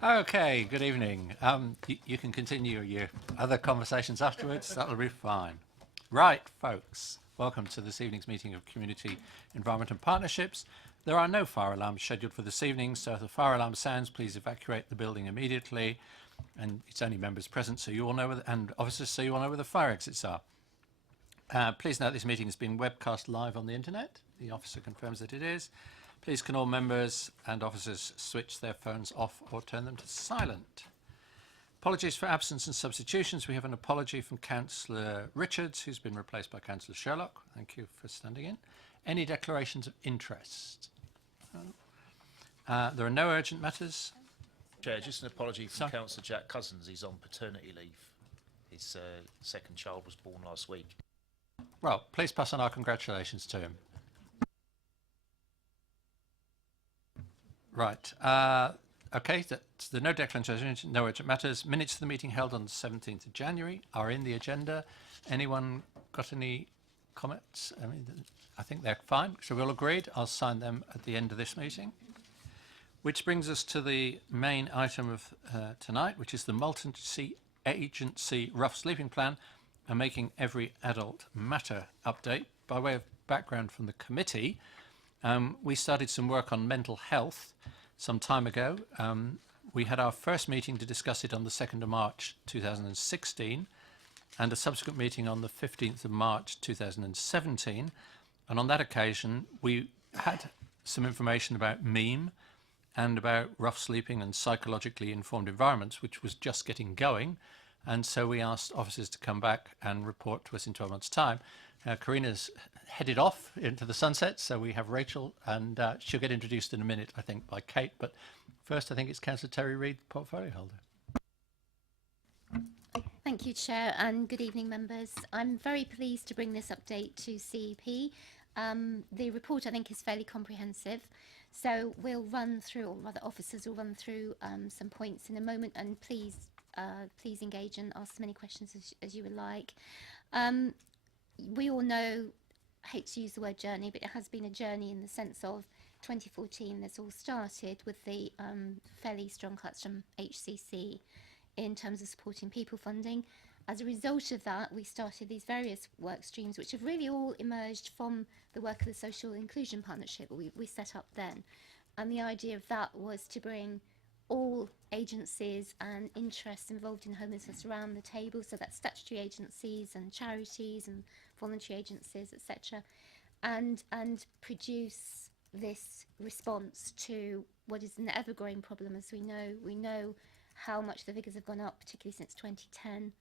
Okay, good evening. You can continue your other conversations afterwards. That'll be fine. Right, folks, welcome to this evening's meeting of Community Environment and Partnerships. There are no fire alarms scheduled for this evening, so if the fire alarm sounds, please evacuate the building immediately. And it's only members present, so you all know, and officers, so you all know where the fire exits are. Please note this meeting is being webcast live on the internet. The officer confirms that it is. Please can all members and officers switch their phones off or turn them to silent. Apologies for absence and substitutions. We have an apology from Councillor Richards, who's been replaced by Councillor Sherlock. Thank you for standing in. Any declarations of interest? There are no urgent matters. Chair, just an apology from Councillor Jack Cousins. He's on paternity leave. His second child was born last week. Well, please pass on our congratulations to him. Right. Okay, there are no declarations, no urgent matters. Minutes of the meeting held on the 17th of January are in the agenda. Anyone got any comments? I think they're fine. So we'll agreed. I'll sign them at the end of this meeting. Which brings us to the main item of tonight, which is the multi-agency rough sleeping plan and making every adult matter update. By way of background from the committee, we started some work on mental health some time ago. We had our first meeting to discuss it on the 2nd of March 2016 and a subsequent meeting on the 15th of March 2017. And on that occasion, we had some information about MEME and about rough sleeping and psychologically informed environments, which was just getting going. And so we asked officers to come back and report to us in 12 months' time. Karina's headed off into the sunset, so we have Rachel, and she'll get introduced in a minute, I think, by Kate. But first, I think it's Councillor Terry Reid, portfolio holder. Thank you, Chair, and good evening, members. I'm very pleased to bring this update to CEP. The report, I think, is fairly comprehensive. So we'll run through, or rather officers will run through some points in a moment, and please engage and ask as many questions as you would like. We all know, I hate to use the word journey, but it has been a journey in the sense of 2014, this all started with the fairly strong cuts from HCC in terms of supporting people funding. As a result of that, we started these various work streams, which have really all emerged from the work of the Social Inclusion Partnership we set up then. And the idea of that was to bring all agencies and interests involved in homelessness around the table, so that's statutory agencies and charities and voluntary agencies, etc., and produce this response to what is an ever-growing problem. As we know how much the figures have gone up, particularly since 2010.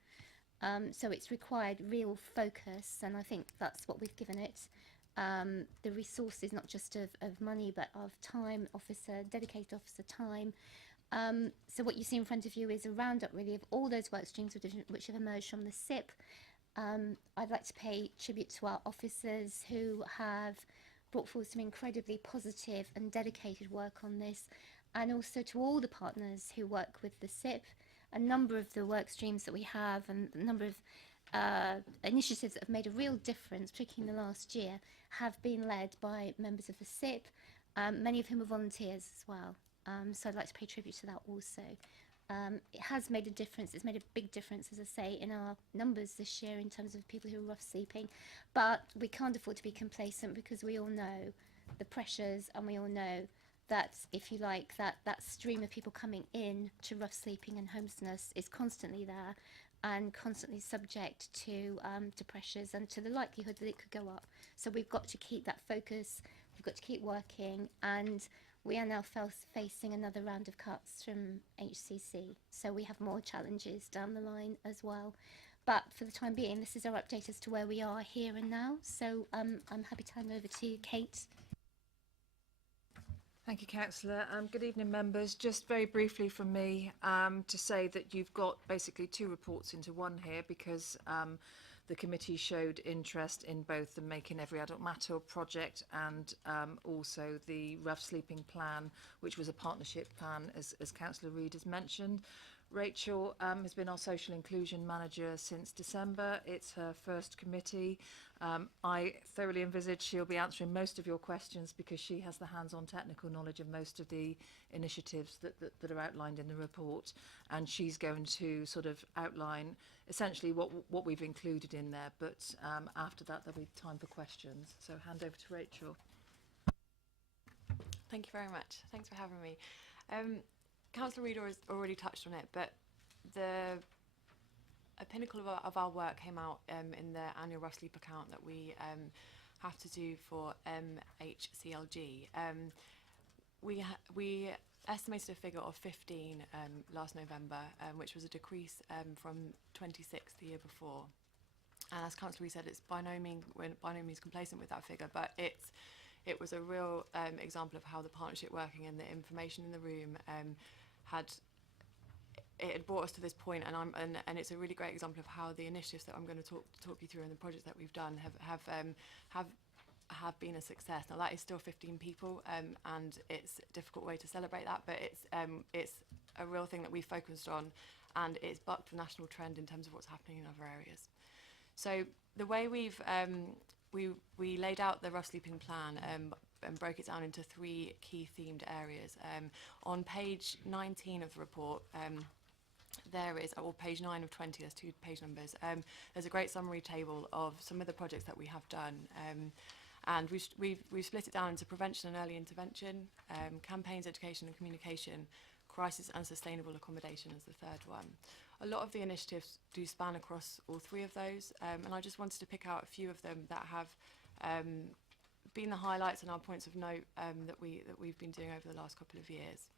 So it's required real focus, and I think that's what we've given it. The resources, not just of money, but of time, dedicated officer time. So what you see in front of you is a roundup really of all those work streams which have emerged from the SIP. I'd like to pay tribute to our officers who have brought forward some incredibly positive and dedicated work on this, and also to all the partners who work with the SIP. A number of the work streams that we have and a number of initiatives that have made a real difference, particularly in the last year, have been led by members of the SIP, many of whom are volunteers as well. So I'd like to pay tribute to that also. It has made a difference. It's made a big difference, as I say, in our numbers this year in terms of people who are rough sleeping. But we can't afford to be complacent, because we all know the pressures, and we all know that, if you like, that stream of people coming in to rough sleeping and homelessness is constantly there and constantly subject to pressures and to the likelihood that it could go up. So we've got to keep that focus, we've got to keep working, and we are now facing another round of cuts from HCC. So we have more challenges down the line as well. But for the time being, this is our update as to where we are here and now. So I'm happy to hand over to Kate. Thank you, Councillor. Good evening, members. Just very briefly from me to say that you've got basically two reports into one here, because the committee showed interest in both the Making Every Adult Matter project and also the Rough Sleeping Plan, which was a partnership plan, as Councillor Reid has mentioned. Rachel has been our social inclusion manager since December. It's her first committee. I thoroughly envisage she'll be answering most of your questions because she has the hands-on technical knowledge of most of the initiatives that are outlined in the report, and she's going to sort of outline essentially what we've included in there, but after that there'll be time for questions. So hand over to Rachel. Thank you very much. Thanks for having me. Councillor Reader has already touched on it, but a pinnacle of our work came out in the annual rough sleep account that we have to do for MHCLG. We estimated a figure of 15 last November, which was a decrease from 26 the year before. And as Councillor Reed said, it's by no means complacent with that figure, but it was a real example of how the partnership working and the information in the room had brought us to this point, and it's a really great example of how the initiatives that I'm going to talk you through and the projects that we've done have been a success. Now that is still 15 people, and it's a difficult way to celebrate that, but it's a real thing that we focused on, and it's bucked the national trend in terms of what's happening in other areas. So the way we laid out the rough sleeping plan and broke it down into 3 key themed areas. On page 19 of the report, there is, or page 9 of 20, there's 2 page numbers, there's a great summary table of some of the projects that we have done. And we've split it down into prevention and early intervention, campaigns, education and communication, crisis and sustainable accommodation as the third one. A lot of the initiatives do span across all 3 of those, and I just wanted to pick out a few of them that have been the highlights and our points of note that we've been doing over the last couple of years.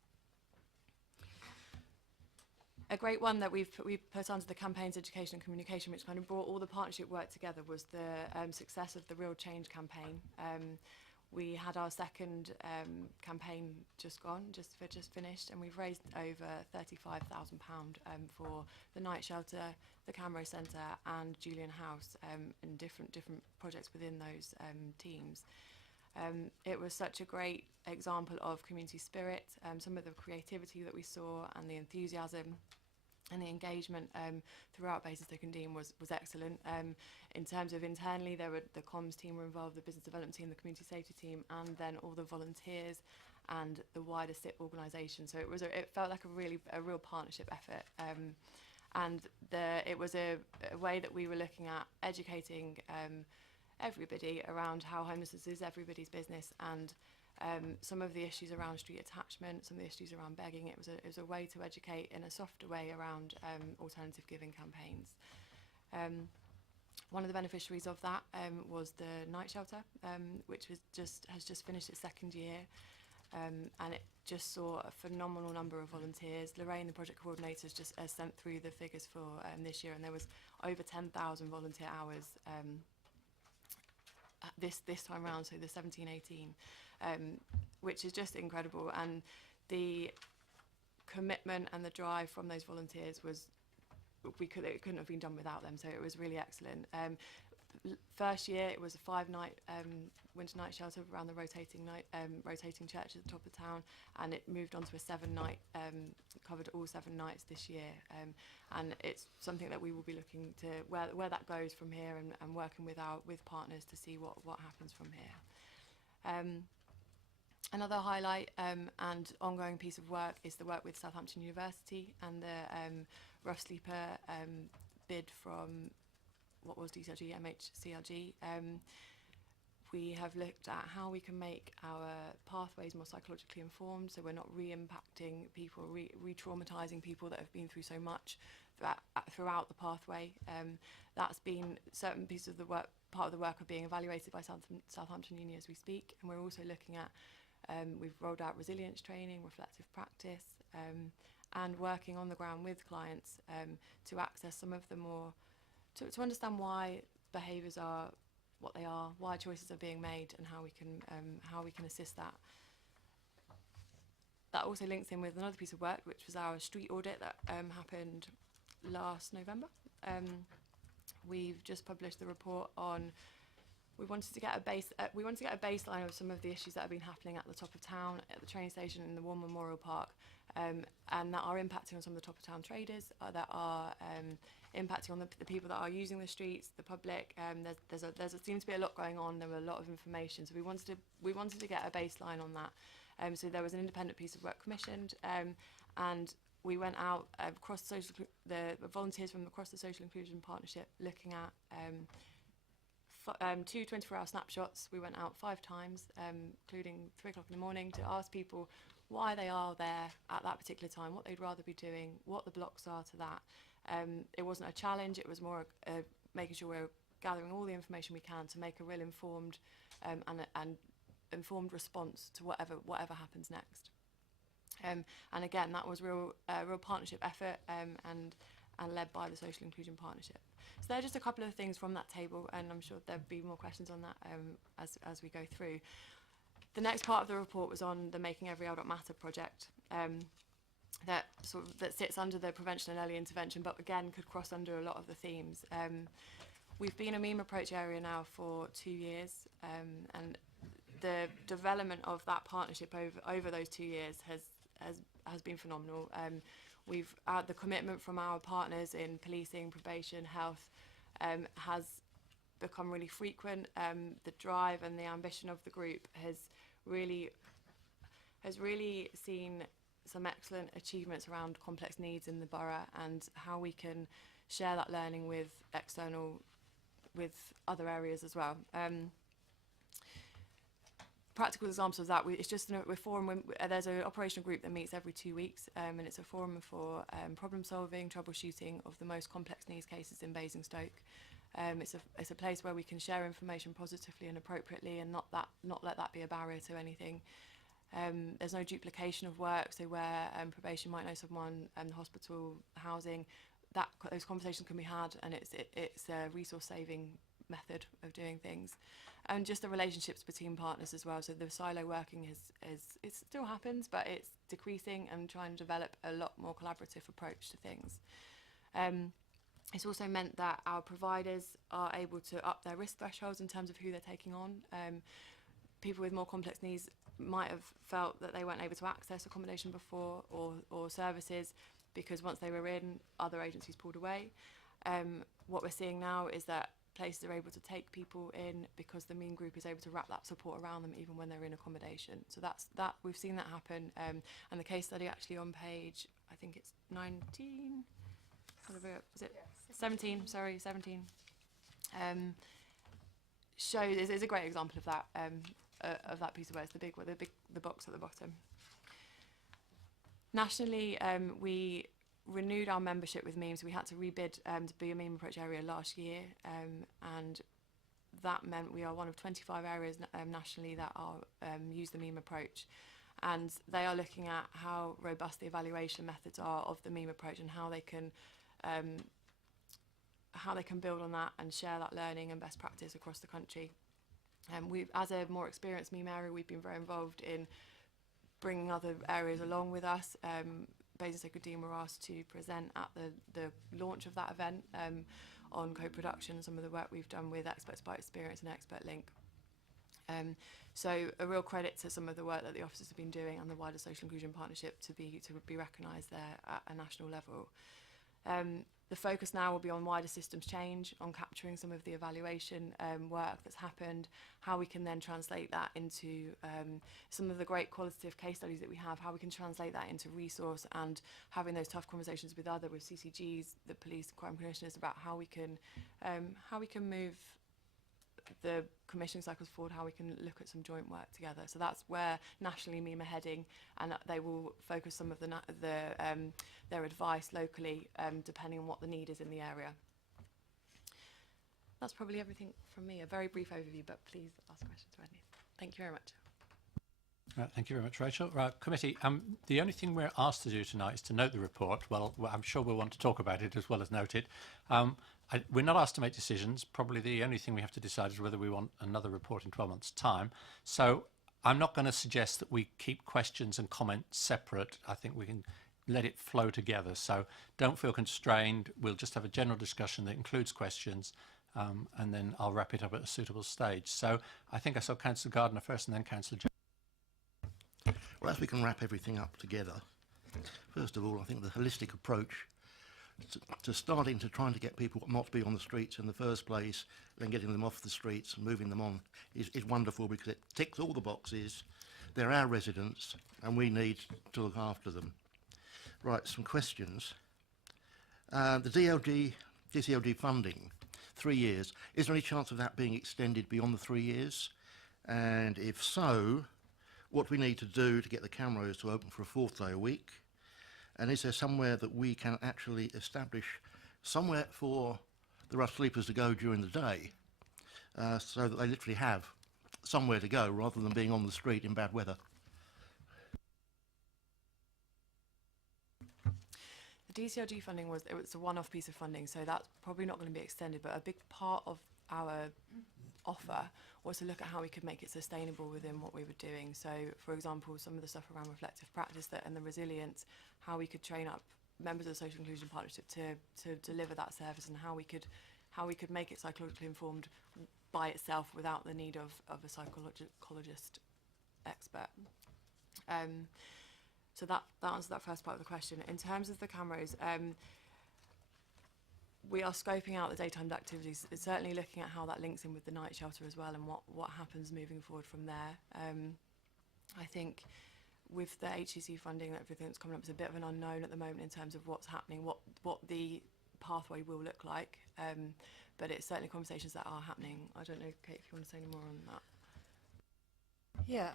A great one that we've put under the campaigns, education and communication, which kind of brought all the partnership work together, was the success of the Real Change campaign. We had our second campaign just finished, and we've raised over £35,000 for the night shelter, the Camero Centre and Julian House, and different projects within those teams. It was such a great example of community spirit, some of the creativity that we saw and the enthusiasm and the engagement throughout Basingstoke and Dean was excellent. In terms of internally, there were the comms team were involved, the business development team, the community safety team, and then all the volunteers and the wider SIP organisation. So it felt like a real partnership effort. And it was a way that we were looking at educating everybody around how homelessness is everybody's business, and some of the issues around street attachment, some of the issues around begging. It was a way to educate in a softer way around alternative giving campaigns. One of the beneficiaries of that was the night shelter, which has just finished its second year, and it just saw a phenomenal number of volunteers. Lorraine, the project coordinator, just sent through the figures for this year, and there was over 10,000 volunteer hours this time round, so the 17-18, which is just incredible. And the commitment and the drive from those volunteers was, it couldn't have been done without them, so it was really excellent. First year it was a 5-night winter night shelter around the rotating church at the top of town, and it moved on to a 7-night, covered all 7 nights this year, and it's something that we will be looking to where that goes from here, and working with partners to see what happens from here. Another highlight and ongoing piece of work is the work with Southampton University and the rough sleeper bid from what was DCLG, MHCLG. We have looked at how we can make our pathways more psychologically informed, so we're not re-impacting people, re-traumatising people that have been through so much throughout the pathway. That's been certain pieces of the work, part of the work are being evaluated by Southampton Uni as we speak, and we're also looking at, we've rolled out resilience training, reflective practice, and working on the ground with clients to access some of the more, to understand why behaviours are what they are, why choices are being made, and how we can assist that. That also links in with another piece of work, which was our street audit that happened last November. We've just published the report on we wanted to get a baseline of some of the issues that have been happening at the top of town, at the train station, in the War Memorial Park, and that are impacting on some of the top of town traders, that are impacting on the people that are using the streets, the public. There seems to be a lot going on. There were a lot of information, so we wanted to get a baseline on that. So there was an independent piece of work commissioned, and we went out across the volunteers from across the Social Inclusion Partnership, looking at 2 24-hour snapshots. We went out 5 times, including 3 o'clock in the morning, to ask people why they are there at that particular time, what they'd rather be doing, what the blocks are to that. It wasn't a challenge, it was more making sure we're gathering all the information we can to make a real informed and informed response to whatever happens next. And again, that was a real partnership effort, and led by the Social Inclusion Partnership. So there are just a couple of things from that table, and I'm sure there'll be more questions on that as we go through. The next part of the report was on the Making Every Adult Matter project, that sits under the prevention and early intervention, but again could cross under a lot of the themes. We've been a meme approach area now for 2 years, and the development of that partnership over those 2 years has been phenomenal. We've had the commitment from our partners in policing, probation, health, has become really frequent. The drive and the ambition of the group has really seen some excellent achievements around complex needs in the borough, and how we can share that learning with other areas as well. Practical examples of that, there's an operational group that meets every 2 weeks, and it's a forum for problem solving, troubleshooting of the most complex needs cases in Basingstoke. It's a place where we can share information positively and appropriately, and not let that be a barrier to anything. There's no duplication of work, so where probation might know someone, the hospital, housing, those conversations can be had, and it's a resource saving method of doing things. And just the relationships between partners as well. So the silo working it still happens, but it's decreasing, and trying to develop a lot more collaborative approach to things. It's also meant that our providers are able to up their risk thresholds in terms of who they're taking on. People with more complex needs might have felt that they weren't able to access accommodation before, or services, because once they were in, other agencies pulled away. What we're seeing now is that places are able to take people in because the mean group is able to wrap that support around them even when they're in accommodation. So that we've seen that happen, and the case study actually on page, I think it's 19, was it 17? Sorry, 17. Shows is a great example of that piece of work. It's the box at the bottom. Nationally, we renewed our membership with memes. We had to rebid to be a meme approach area last year, and that meant we are one of 25 areas nationally that are use the meme approach, and they are looking at how robust the evaluation methods are of the meme approach, and how they can build on that and share that learning and best practice across the country. As a more experienced meme area, we've been very involved in bringing other areas along with us. Basingstoke were asked to present at the launch of that event on co-production, some of the work we've done with Experts by Experience and Expert Link. So a real credit to some of the work that the officers have been doing, and the wider Social Inclusion Partnership to be recognised there at a national level. The focus now will be on wider systems change, on capturing some of the evaluation work that's happened, how we can then translate that into some of the great qualitative case studies that we have, how we can translate that into resource, and having those tough conversations with CCGs, the police, crime commissioners, about how we can move the commissioning cycles forward, how we can look at some joint work together. So that's where nationally MEME are heading, and they will focus some of their advice locally, depending on what the need is in the area. That's probably everything from me. A very brief overview, but please ask questions or anything. Thank you very much. Right, thank you very much, Rachel. Right, committee, the only thing we're asked to do tonight is to note the report. Well, I'm sure we'll want to talk about it as well as note it. We're not asked to make decisions. Probably the only thing we have to decide is whether we want another report in 12 months' time. So I'm not going to suggest that we keep questions and comments separate. I think we can let it flow together. So don't feel constrained. We'll just have a general discussion that includes questions, and then I'll wrap it up at a suitable stage. So I think I saw Councillor Gardner first and then Councillor Jones. Well, as we can wrap everything up together, first of all, I think the holistic approach to starting to trying to get people not to be on the streets in the first place, then getting them off the streets and moving them on is wonderful, because it ticks all the boxes. They're our residents and we need to look after them. Right, some questions. The DCLG funding, 3 years. Is there any chance of that being extended beyond the 3 years? And if so, what do we need to do to get the cameras to open for a 4th day a week? And is there somewhere that we can actually establish somewhere for the rough sleepers to go during the day, so that they literally have somewhere to go rather than being on the street in bad weather? The DCLG funding was a one-off piece of funding, so that's probably not going to be extended, but a big part of our offer was to look at how we could make it sustainable within what we were doing. So, for example, some of the stuff around reflective practice and the resilience, how we could train up members of the social inclusion partnership to deliver that service, and how we could make it psychologically informed by itself without the need of a psychologist expert. So that answers that first part of the question. In terms of the cameras, we are scoping out the daytime activities. It's certainly looking at how that links in with the night shelter as well, and what happens moving forward from there. I think with the HCC funding and everything that's coming up, it's a bit of an unknown at the moment in terms of what's happening, what the pathway will look like. But it's certainly conversations that are happening. I don't know, Kate, if you want to say any more on that. Yeah,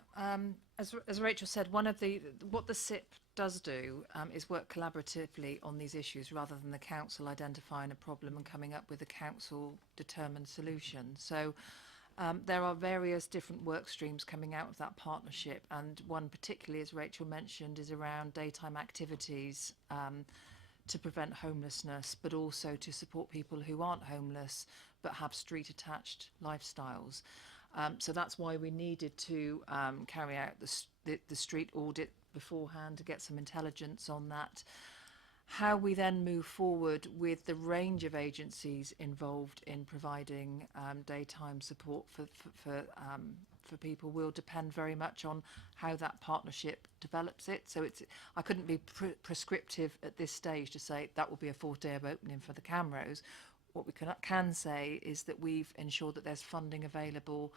as Rachel said, what the SIP does do is work collaboratively on these issues rather than the council identifying a problem and coming up with a council-determined solution. So there are various different work streams coming out of that partnership, and one particularly, as Rachel mentioned, is around daytime activities to prevent homelessness, but also to support people who aren't homeless but have street-attached lifestyles. So that's why we needed to carry out the street audit beforehand to get some intelligence on that. How we then move forward with the range of agencies involved in providing daytime support for people will depend very much on how that partnership develops it. So I couldn't be prescriptive at this stage to say that will be a 4th day of opening for the Camrose. What we can say is that we've ensured that there's funding available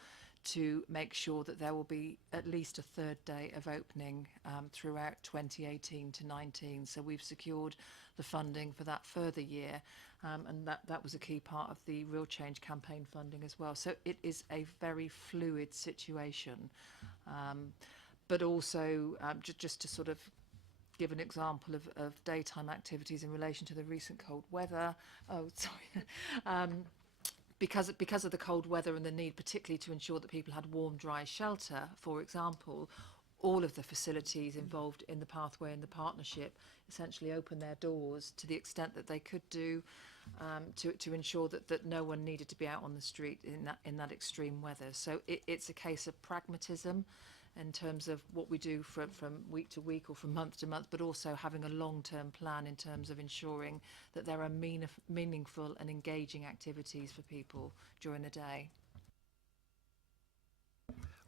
to make sure that there will be at least a 3rd day of opening throughout 2018 to 19. So we've secured the funding for that further year, and that was a key part of the Real Change campaign funding as well. So it is a very fluid situation, but also just to sort of give an example of daytime activities in relation to the recent cold weather. Because of the cold weather and the need particularly to ensure that people had warm, dry shelter, for example, all of the facilities involved in the pathway and the partnership essentially opened their doors to the extent that they could do to ensure that no one needed to be out on the street in that extreme weather. So it's a case of pragmatism in terms of what we do from week to week or from month to month, but also having a long-term plan in terms of ensuring that there are meaningful and engaging activities for people during the day.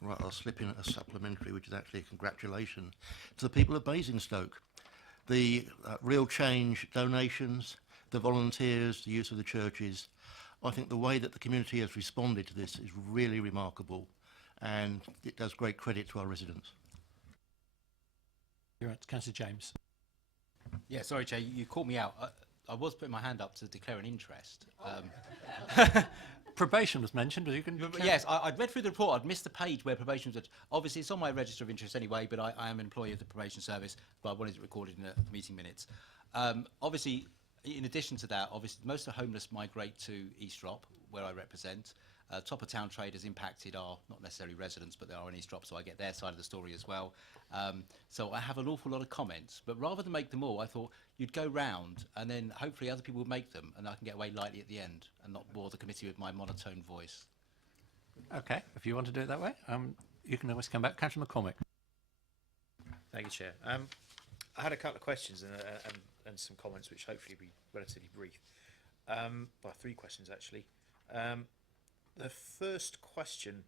Right, I'll slip in a supplementary, which is actually a congratulation to the people of Basingstoke. The Real Change donations, the volunteers, the use of the churches. I think the way that the community has responded to this is really remarkable, and it does great credit to our residents. You're right, Councillor James. Yeah, sorry, Chair, you called me out. I was putting my hand up to declare an interest. Probation was mentioned, but you can... But yes, I'd read through the report. I'd missed the page where probation was... Obviously, it's on my register of interest anyway, but I am an employee of the probation service, but I wanted it recorded in the meeting minutes. Obviously, in addition to that, obviously, most of the homeless migrate to Eastrop, where I represent. Top of town traders impacted are not necessarily residents, but they are in Eastrop, so I get their side of the story as well. So I have an awful lot of comments, but rather than make them all, I thought you'd go round and then hopefully other people would make them, and I can get away lightly at the end and not bore the committee with my monotone voice. Okay, if you want to do it that way, you can always come back. Councillor McCormick. Thank you, Chair. I had a couple of questions and some comments, which hopefully will be relatively brief. Well, 3 questions actually. The first question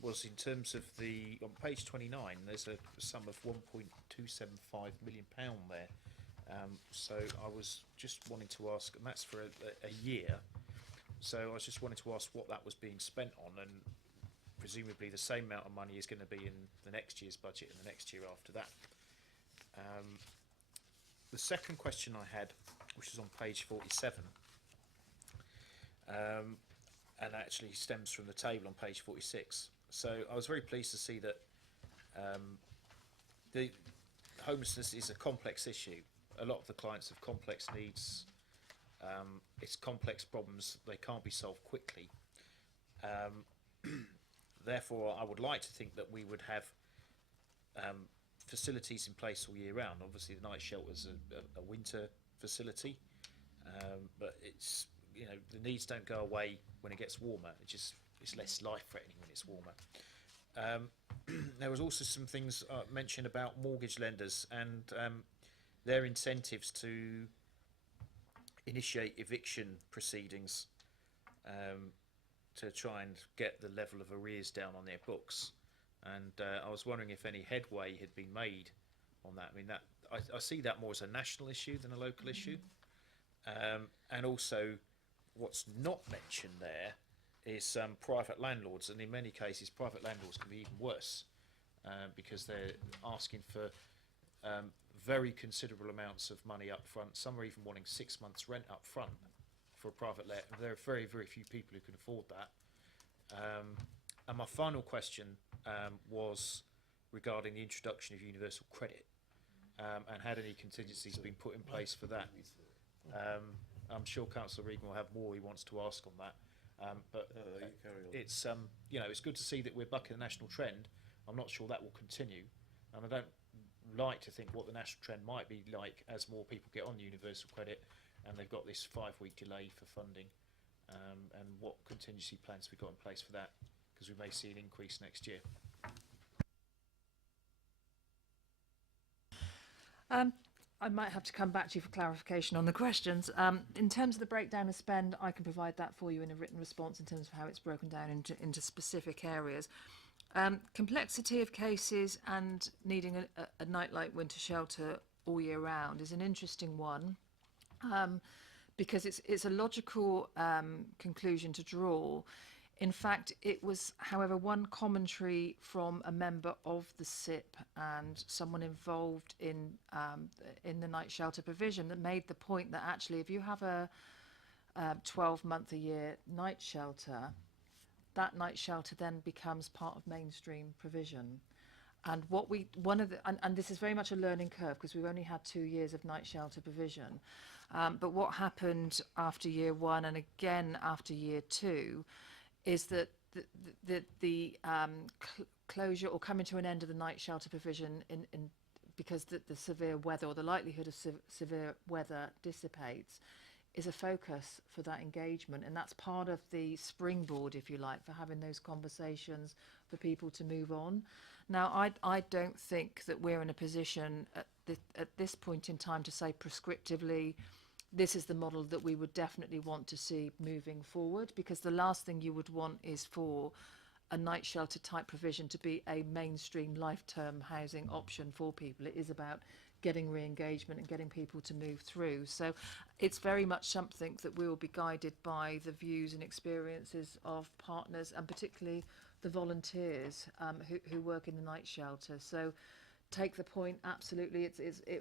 was in terms of on page 29, there's a sum of £1.275 million there. So I was just wanting to ask, and that's for a year. So I was just wanting to ask what that was being spent on, and presumably the same amount of money is going to be in the next year's budget and the next year after that. The second question I had, which is on page 47, and actually stems from the table on page 46. So I was very pleased to see that the homelessness is a complex issue. A lot of the clients have complex needs. It's complex problems. They can't be solved quickly. Therefore, I would like to think that we would have facilities in place all year round. Obviously, the night shelter is a winter facility, but it's, you know, the needs don't go away when it gets warmer. It's less life-threatening when it's warmer. There was also some things mentioned about mortgage lenders and their incentives to initiate eviction proceedings to try and get the level of arrears down on their books. And I was wondering if any headway had been made on that. I mean, that I see that more as a national issue than a local issue. And also, what's not mentioned there is private landlords, and in many cases, private landlords can be even worse because they're asking for very considerable amounts of money up front. Some are even wanting 6 months' rent up front for a private let. There are very, very few people who can afford that. And my final question was regarding the introduction of universal credit, and had any contingencies been put in place for that? I'm sure Councillor Regan will have more he wants to ask on that. But it's you know, it's good to see that we're bucking the national trend. I'm not sure that will continue, and I don't like to think what the national trend might be like as more people get on universal credit and they've got this 5-week delay for funding, and what contingency plans we've got in place for that, because we may see an increase next year. I might have to come back to you for clarification on the questions. In terms of the breakdown of spend, I can provide that for you in a written response in terms of how it's broken down into specific areas. Complexity of cases and needing a nightlight winter shelter all year round is an interesting one, because it's a logical conclusion to draw. In fact, it was, however, one commentary from a member of the SIP and someone involved in the night shelter provision that made the point that actually, if you have a 12-month-a-year night shelter, that night shelter then becomes part of mainstream provision. And and this is very much a learning curve because we've only had 2 years of night shelter provision. But what happened after year one and again after year two is that the closure or coming to an end of the night shelter provision because the severe weather or the likelihood of severe weather dissipates is a focus for that engagement, and that's part of the springboard, if you like, for having those conversations for people to move on. Now, I don't think that we're in a position at this point in time to say prescriptively this is the model that we would definitely want to see moving forward, because the last thing you would want is for a night shelter type provision to be a mainstream life-term housing option for people. It is about getting re-engagement and getting people to move through. So it's very much something that we will be guided by the views and experiences of partners, and particularly the volunteers who work in the night shelter. So take the point, absolutely.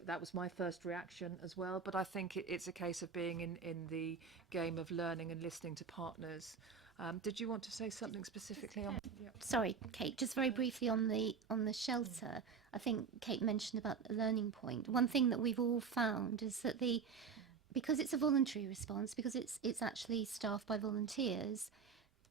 That was my first reaction as well, but I think it's a case of being in the game of learning and listening to partners. Did you want to say something specifically on? Yeah. Sorry, Kate, just very briefly on the shelter. I think Kate mentioned about the learning point. One thing that we've all found is that because it's a voluntary response, because it's actually staffed by volunteers,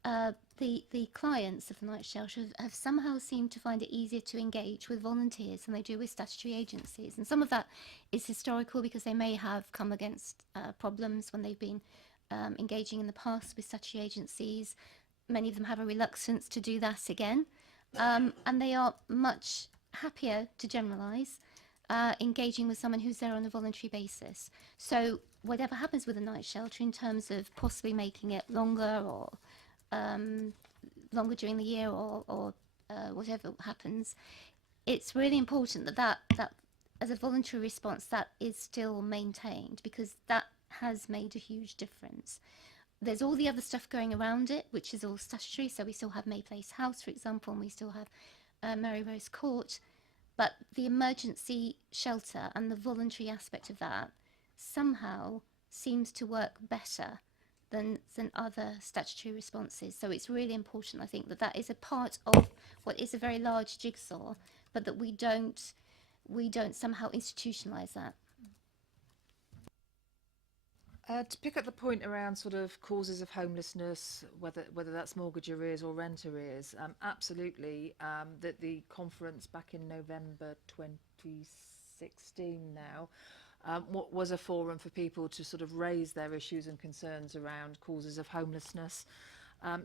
the clients of the night shelter have somehow seemed to find it easier to engage with volunteers than they do with statutory agencies. And some of that is historical, because they may have come against problems when they've been engaging in the past with statutory agencies. Many of them have a reluctance to do that again, and they are much happier, to generalise, engaging with someone who's there on a voluntary basis. So whatever happens with a night shelter in terms of possibly making it longer or longer during the year or whatever happens, it's really important that as a voluntary response that is still maintained, because that has made a huge difference. There's all the other stuff going around it, which is all statutory. So we still have May Place House, for example, and we still have Mary Rose Court. But the emergency shelter and the voluntary aspect of that somehow seems to work better than other statutory responses. So it's really important, I think, that is a part of what is a very large jigsaw, but that we don't somehow institutionalise that. To pick up the point around sort of causes of homelessness, whether that's mortgage arrears or rent arrears, absolutely. That the conference back in November 2016 now was a forum for people to sort of raise their issues and concerns around causes of homelessness.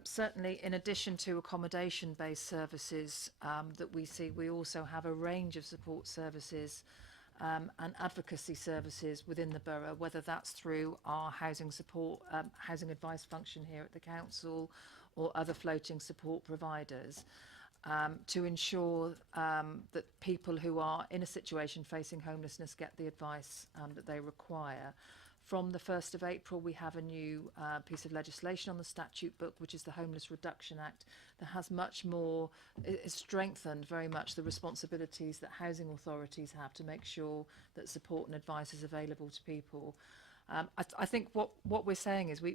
Certainly, in addition to accommodation-based services that we see, we also have a range of support services and advocacy services within the borough, whether that's through our housing support, housing advice function here at the council, or other floating support providers, to ensure that people who are in a situation facing homelessness get the advice that they require. From the 1st of April, we have a new piece of legislation on the statute book, which is the Homeless Reduction Act, that has much more, it's strengthened very much the responsibilities that housing authorities have to make sure that support and advice is available to people. I think what we're saying is we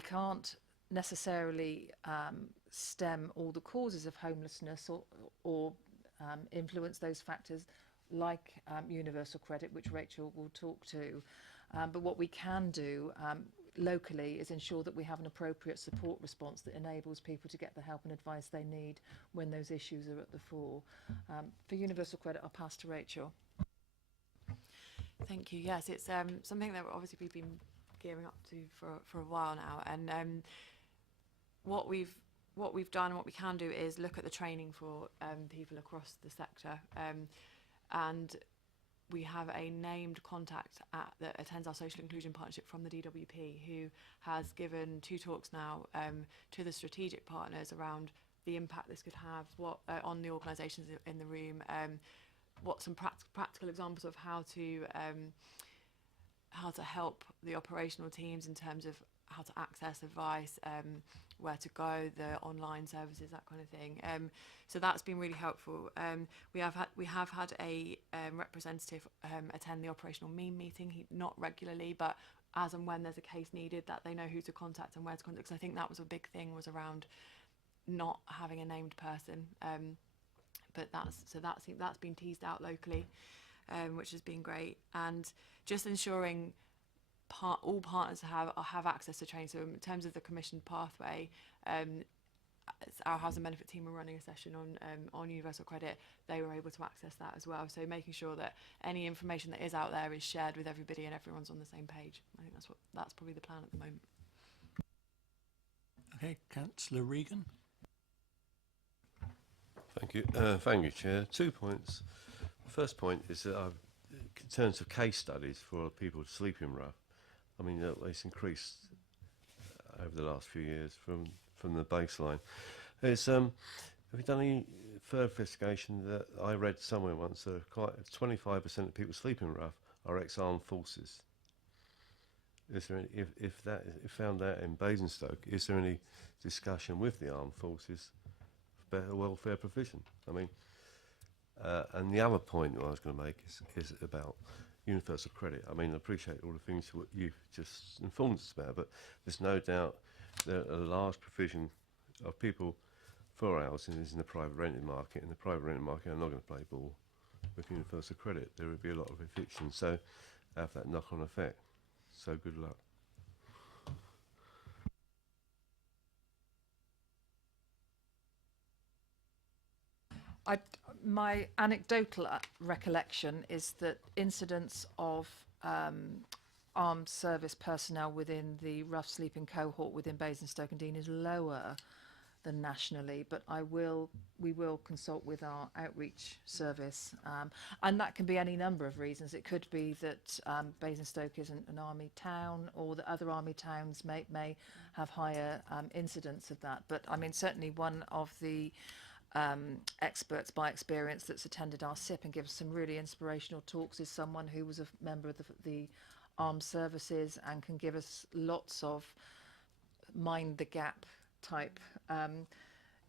can't necessarily stem all the causes of homelessness or influence those factors like universal credit, which Rachel will talk to. But what we can do locally is ensure that we have an appropriate support response that enables people to get the help and advice they need when those issues are at the fore. For universal credit, I'll pass to Rachel. Thank you. Yes, it's something that obviously we've been gearing up to for a while now, and what we've done and what we can do is look at the training for people across the sector. And we have a named contact that attends our social inclusion partnership from the DWP, who has given 2 talks now to the strategic partners around the impact this could have on the organisations in the room, what some practical examples of how to help the operational teams in terms of how to access advice, where to go, the online services, that kind of thing. So that's been really helpful. We have had a representative attend the operational meeting, not regularly, but as and when there's a case needed, that they know who to contact and where to contact. Because I think that was a big thing, was around not having a named person. But that's been teased out locally, which has been great, and just ensuring all partners have access to training. So in terms of the commissioned pathway, our housing benefit team were running a session on universal credit. They were able to access that as well. So making sure that any information that is out there is shared with everybody and everyone's on the same page. I think that's probably the plan at the moment. Okay, Councillor Regan. Thank you, Chair. 2 points. The first point is that in terms of case studies for people sleeping rough, I mean, it's increased over the last few years from the baseline. Have you done any further investigation? That I read somewhere once that quite 25% of people sleeping rough are ex-armed forces. Is there any, if found that in Basingstoke, is there any discussion with the armed forces for better welfare provision? I mean, and the other point I was going to make is about universal credit. I mean, I appreciate all the things you've just informed us about, but there's no doubt that a large provision of people for housing is in the private renting market. In the private renting market, I'm not going to play ball with universal credit. There would be a lot of evictions, so have that knock-on effect. So good luck. My anecdotal recollection is that incidents of armed service personnel within the rough sleeping cohort within Basingstoke and Dean is lower than nationally, but we will consult with our outreach service, and that can be any number of reasons. It could be that Basingstoke isn't an army town, or that other army towns may have higher incidence of that. But I mean, certainly one of the experts by experience that's attended our SIP and gives some really inspirational talks is someone who was a member of the armed services and can give us lots of mind the gap type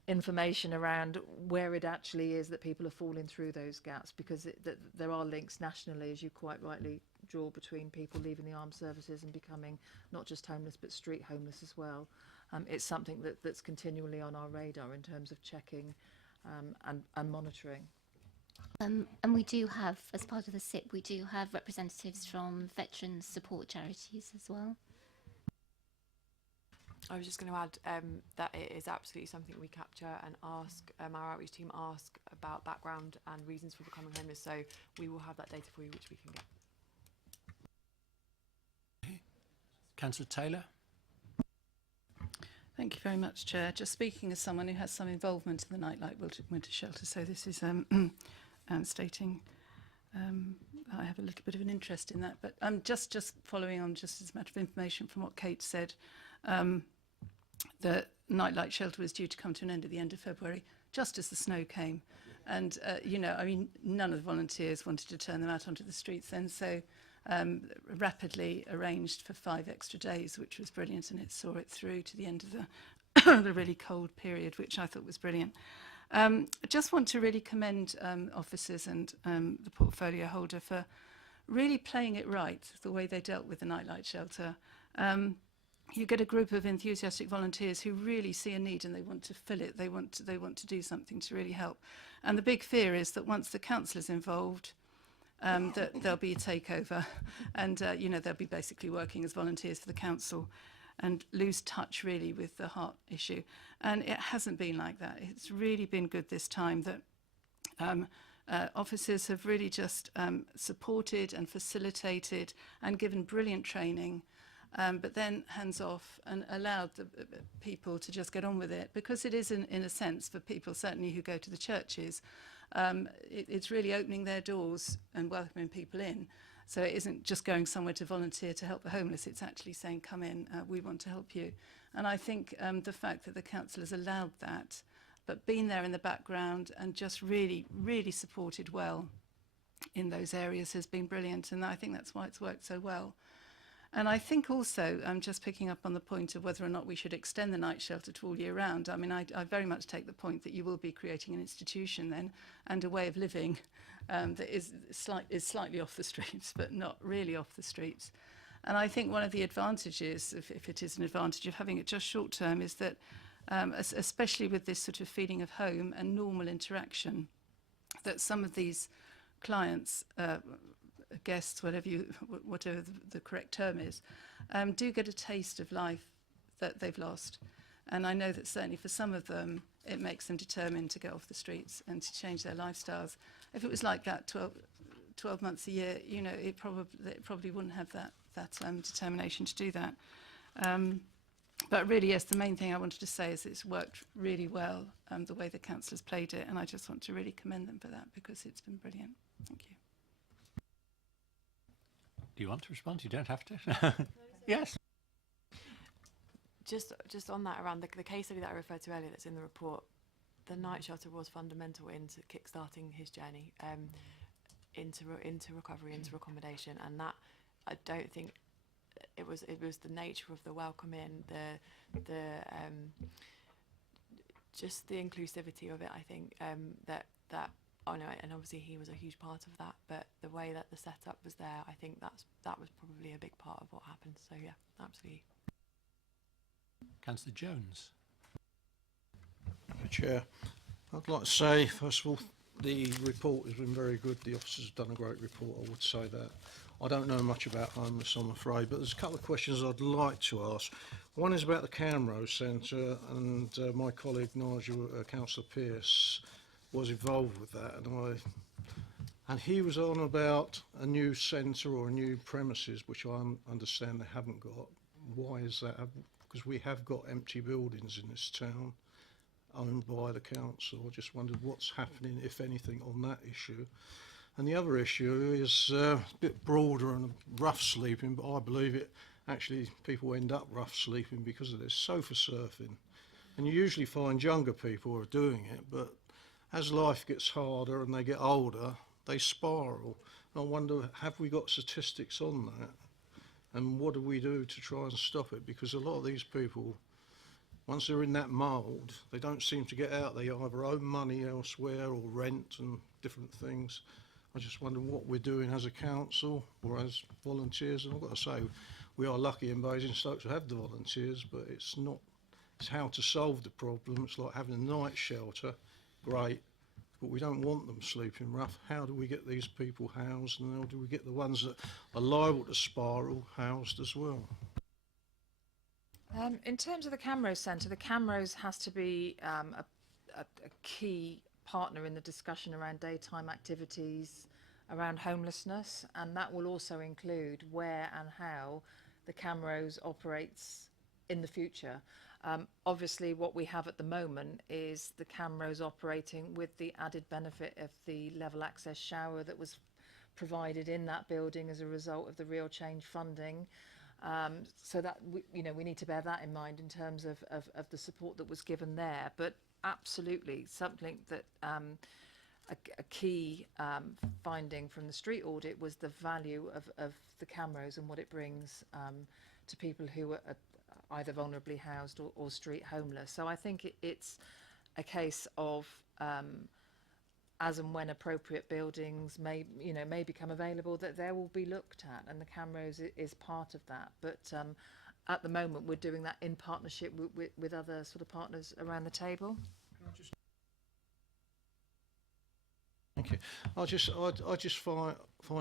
information around where it actually is that people are falling through those gaps, because there are links nationally, as you quite rightly draw, between people leaving the armed services and becoming not just homeless but street homeless as well. It's something that's continually on our radar in terms of checking and monitoring. And we do have, as part of the SIP, we do have representatives from veterans support charities as well. I was just going to add that it is absolutely something we capture and ask, our outreach team ask about background and reasons for becoming homeless, so we will have that data for you which we can get. Councillor Taylor? Thank you very much, Chair. Just speaking as someone who has some involvement in the Nightlight Winter Shelter, so this is stating I have a little bit of an interest in that. But just following on, just as a matter of information from what Kate said, the Nightlight Shelter was due to come to an end at the end of February, just as the snow came. And, you know, I mean, none of the volunteers wanted to turn them out onto the streets then, so rapidly arranged for 5 extra days, which was brilliant, and it saw it through to the end of the the really cold period, which I thought was brilliant. I just want to really commend officers and the portfolio holder for really playing it right, the way they dealt with the Nightlight Shelter. You get a group of enthusiastic volunteers who really see a need and they want to fill it. They want to do something to really help. And the big fear is that once the council is involved, that there'll be a takeover, and you know, they'll be basically working as volunteers for the council and lose touch really with the heart issue. And it hasn't been like that. It's really been good this time that officers have really just supported and facilitated and given brilliant training, but then hands off and allowed the people to just get on with it, because it is in a sense for people certainly who go to the churches, it's really opening their doors and welcoming people in. So it isn't just going somewhere to volunteer to help the homeless, it's actually saying, come in, we want to help you. And I think the fact that the council has allowed that, but been there in the background and just really, really supported well in those areas has been brilliant. And I think that's why it's worked so well. And I think also, just picking up on the point of whether or not we should extend the night shelter to all year round, I mean, I very much take the point that you will be creating an institution then and a way of living that is slightly off the streets, but not really off the streets. And I think one of the advantages, if it is an advantage of having it just short term, is that especially with this sort of feeling of home and normal interaction, that some of these clients, guests, whatever the correct term is, do get a taste of life that they've lost. And I know that certainly for some of them, it makes them determined to get off the streets and to change their lifestyles. If it was like that 12 months a year, you know, it probably wouldn't have that determination to do that. But really, yes, the main thing I wanted to say is it's worked really well, the way the council has played it, and I just want to really commend them for that, because it's been brilliant. Thank you. Do you want to respond? You don't have to. Yes. Just on that, around the case study that I referred to earlier that's in the report, the night shelter was fundamental into kick-starting his journey into recovery, into accommodation, and that, I don't think, it was the nature of the welcome in, the just the inclusivity of it, I think, that oh no, and obviously he was a huge part of that, but the way that the setup was there, I think that was probably a big part of what happened. So yeah, absolutely. Councillor Jones. Chair, I'd like to say, first of all, the report has been very good. The officers have done a great report, I would say that. I don't know much about homeless, I'm afraid, but there's a couple of questions I'd like to ask. One is about the Camrose Centre, and my colleague Nigel, Councillor Pearce, was involved with that, and he was on about a new centre or a new premises, which I understand they haven't got. Why is that? Because we have got empty buildings in this town, owned by the council. I just wondered what's happening, if anything, on that issue. And the other issue is a bit broader and rough sleeping, but I believe it actually people end up rough sleeping because of this sofa surfing. And you usually find younger people who are doing it, but as life gets harder and they get older, they spiral. And I wonder, have we got statistics on that? And what do we do to try and stop it? Because a lot of these people, once they're in that mould, they don't seem to get out. They either owe money elsewhere or rent and different things. I just wonder what we're doing as a council or as volunteers. And I've got to say, we are lucky in Basingstoke to have the volunteers, but it's how to solve the problem. It's like having a night shelter, great, but we don't want them sleeping rough. How do we get these people housed, and how do we get the ones that are liable to spiral housed as well? In terms of the Camrose Centre, the Camrose has to be a key partner in the discussion around daytime activities, around homelessness, and that will also include where and how the Camrose operates in the future. Obviously, what we have at the moment is the Camrose operating with the added benefit of the level access shower that was provided in that building as a result of the Real Change funding. So that we need to bear that in mind in terms of the support that was given there. But absolutely, something that a key finding from the street audit was the value of the Camrose and what it brings to people who are either vulnerably housed or street homeless. So I think it's a case of as and when appropriate buildings may become available, that there will be looked at, and the Camrose is part of that. But at the moment, we're doing that in partnership with other sort of partners around the table. Thank you. I just find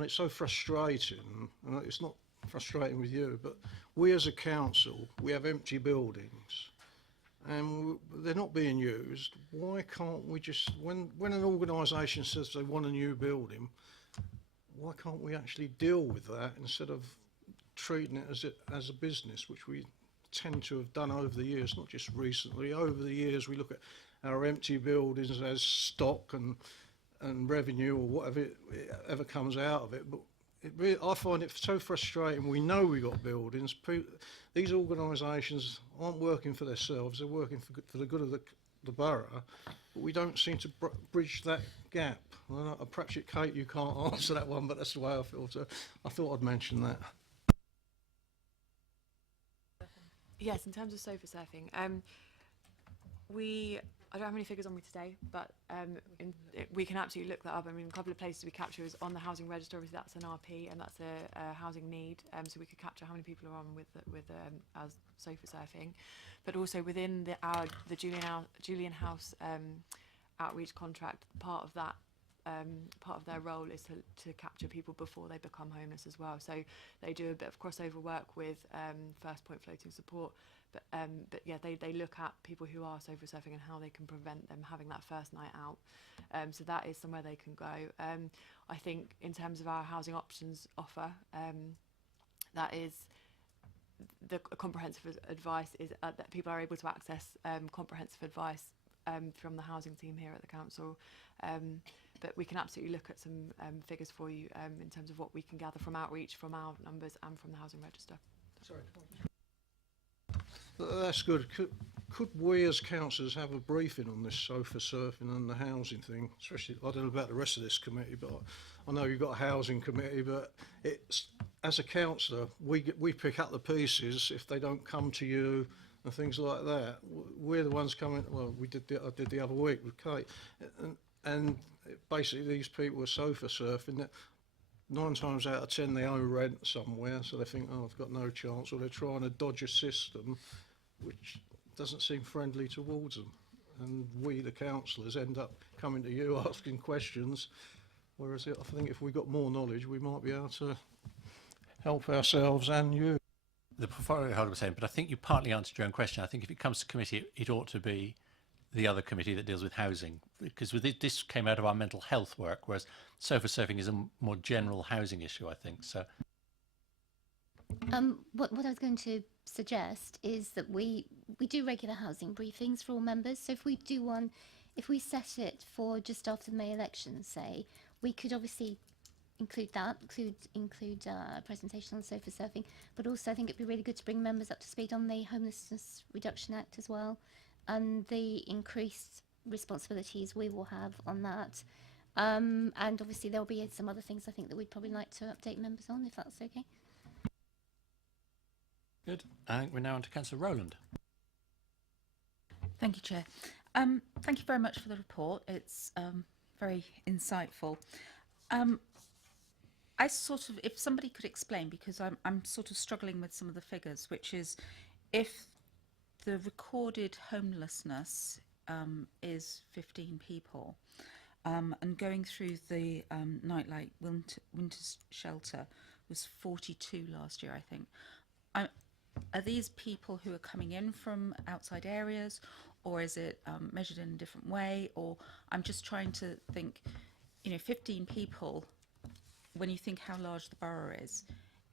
it so frustrating, and it's not frustrating with you, but we as a council, we have empty buildings and they're not being used. Why can't we just, when an organisation says they want a new building, why can't we actually deal with that instead of treating it as a business, which we tend to have done over the years, not just recently. Over the years, we look at our empty buildings as stock and revenue or whatever ever comes out of it. But I find it so frustrating. We know we got buildings. These organisations aren't working for themselves. They're working for the good of the borough. But we don't seem to bridge that gap. Perhaps, Kate, you can't answer that one, but that's the way I feel. So I thought I'd mention that. Yes, in terms of sofa surfing, I don't have any figures on me today, but we can absolutely look that up. I mean, a couple of places we capture is on the housing register. Obviously, that's an RP, and that's a housing need. So we could capture how many people are on with as sofa surfing, but also within the Julian House outreach contract, part of that. Part of their role is to capture people before they become homeless as well. So they do a bit of crossover work with First Point Floating Support, but yeah, they look at people who are sofa surfing and how they can prevent them having that first night out. So that is somewhere they can go. I think in terms of our housing options offer, that is the comprehensive advice is that people are able to access comprehensive advice from the housing team here at the council. But we can absolutely look at some figures for you in terms of what we can gather from outreach, from our numbers and from the housing register. Sorry. That's good. Could we as councillors have a briefing on this sofa surfing and the housing thing? Especially, I don't know about the rest of this committee, but I know you've got a housing committee, but it's, as a councillor, we pick up the pieces if they don't come to you and things like that. We're the ones coming, well, I did the other week with Kate, and basically these people are sofa surfing. 9 times out of 10 they owe rent somewhere, so they think, oh, I've got no chance, or they're trying to dodge a system which doesn't seem friendly towards them. And we, the councillors, end up coming to you asking questions, whereas I think if we got more knowledge, we might be able to help ourselves and you. The portfolio holder was saying, but I think you partly answered your own question. I think if it comes to committee, it ought to be the other committee that deals with housing, because with this came out of our mental health work, whereas sofa surfing is a more general housing issue, I think. So What I was going to suggest is that we do regular housing briefings for all members. So if we do one, if we set it for just after the May elections, say, we could obviously include that, include a presentation on sofa surfing, but also I think it'd be really good to bring members up to speed on the Homelessness Reduction Act as well, and the increased responsibilities we will have on that. And obviously there'll be some other things I think that we'd probably like to update members on, if that's okay. Good. I think we're now on to Councillor Rowland. Thank you, Chair. Thank you very much for the report. It's very insightful. I sort of, if somebody could explain, because I'm sort of struggling with some of the figures, which is if the recorded homelessness is 15 people, and going through the nightlight winter shelter was 42 last year, I think. Are these people who are coming in from outside areas, or is it measured in a different way? Or I'm just trying to think, 15 people, when you think how large the borough is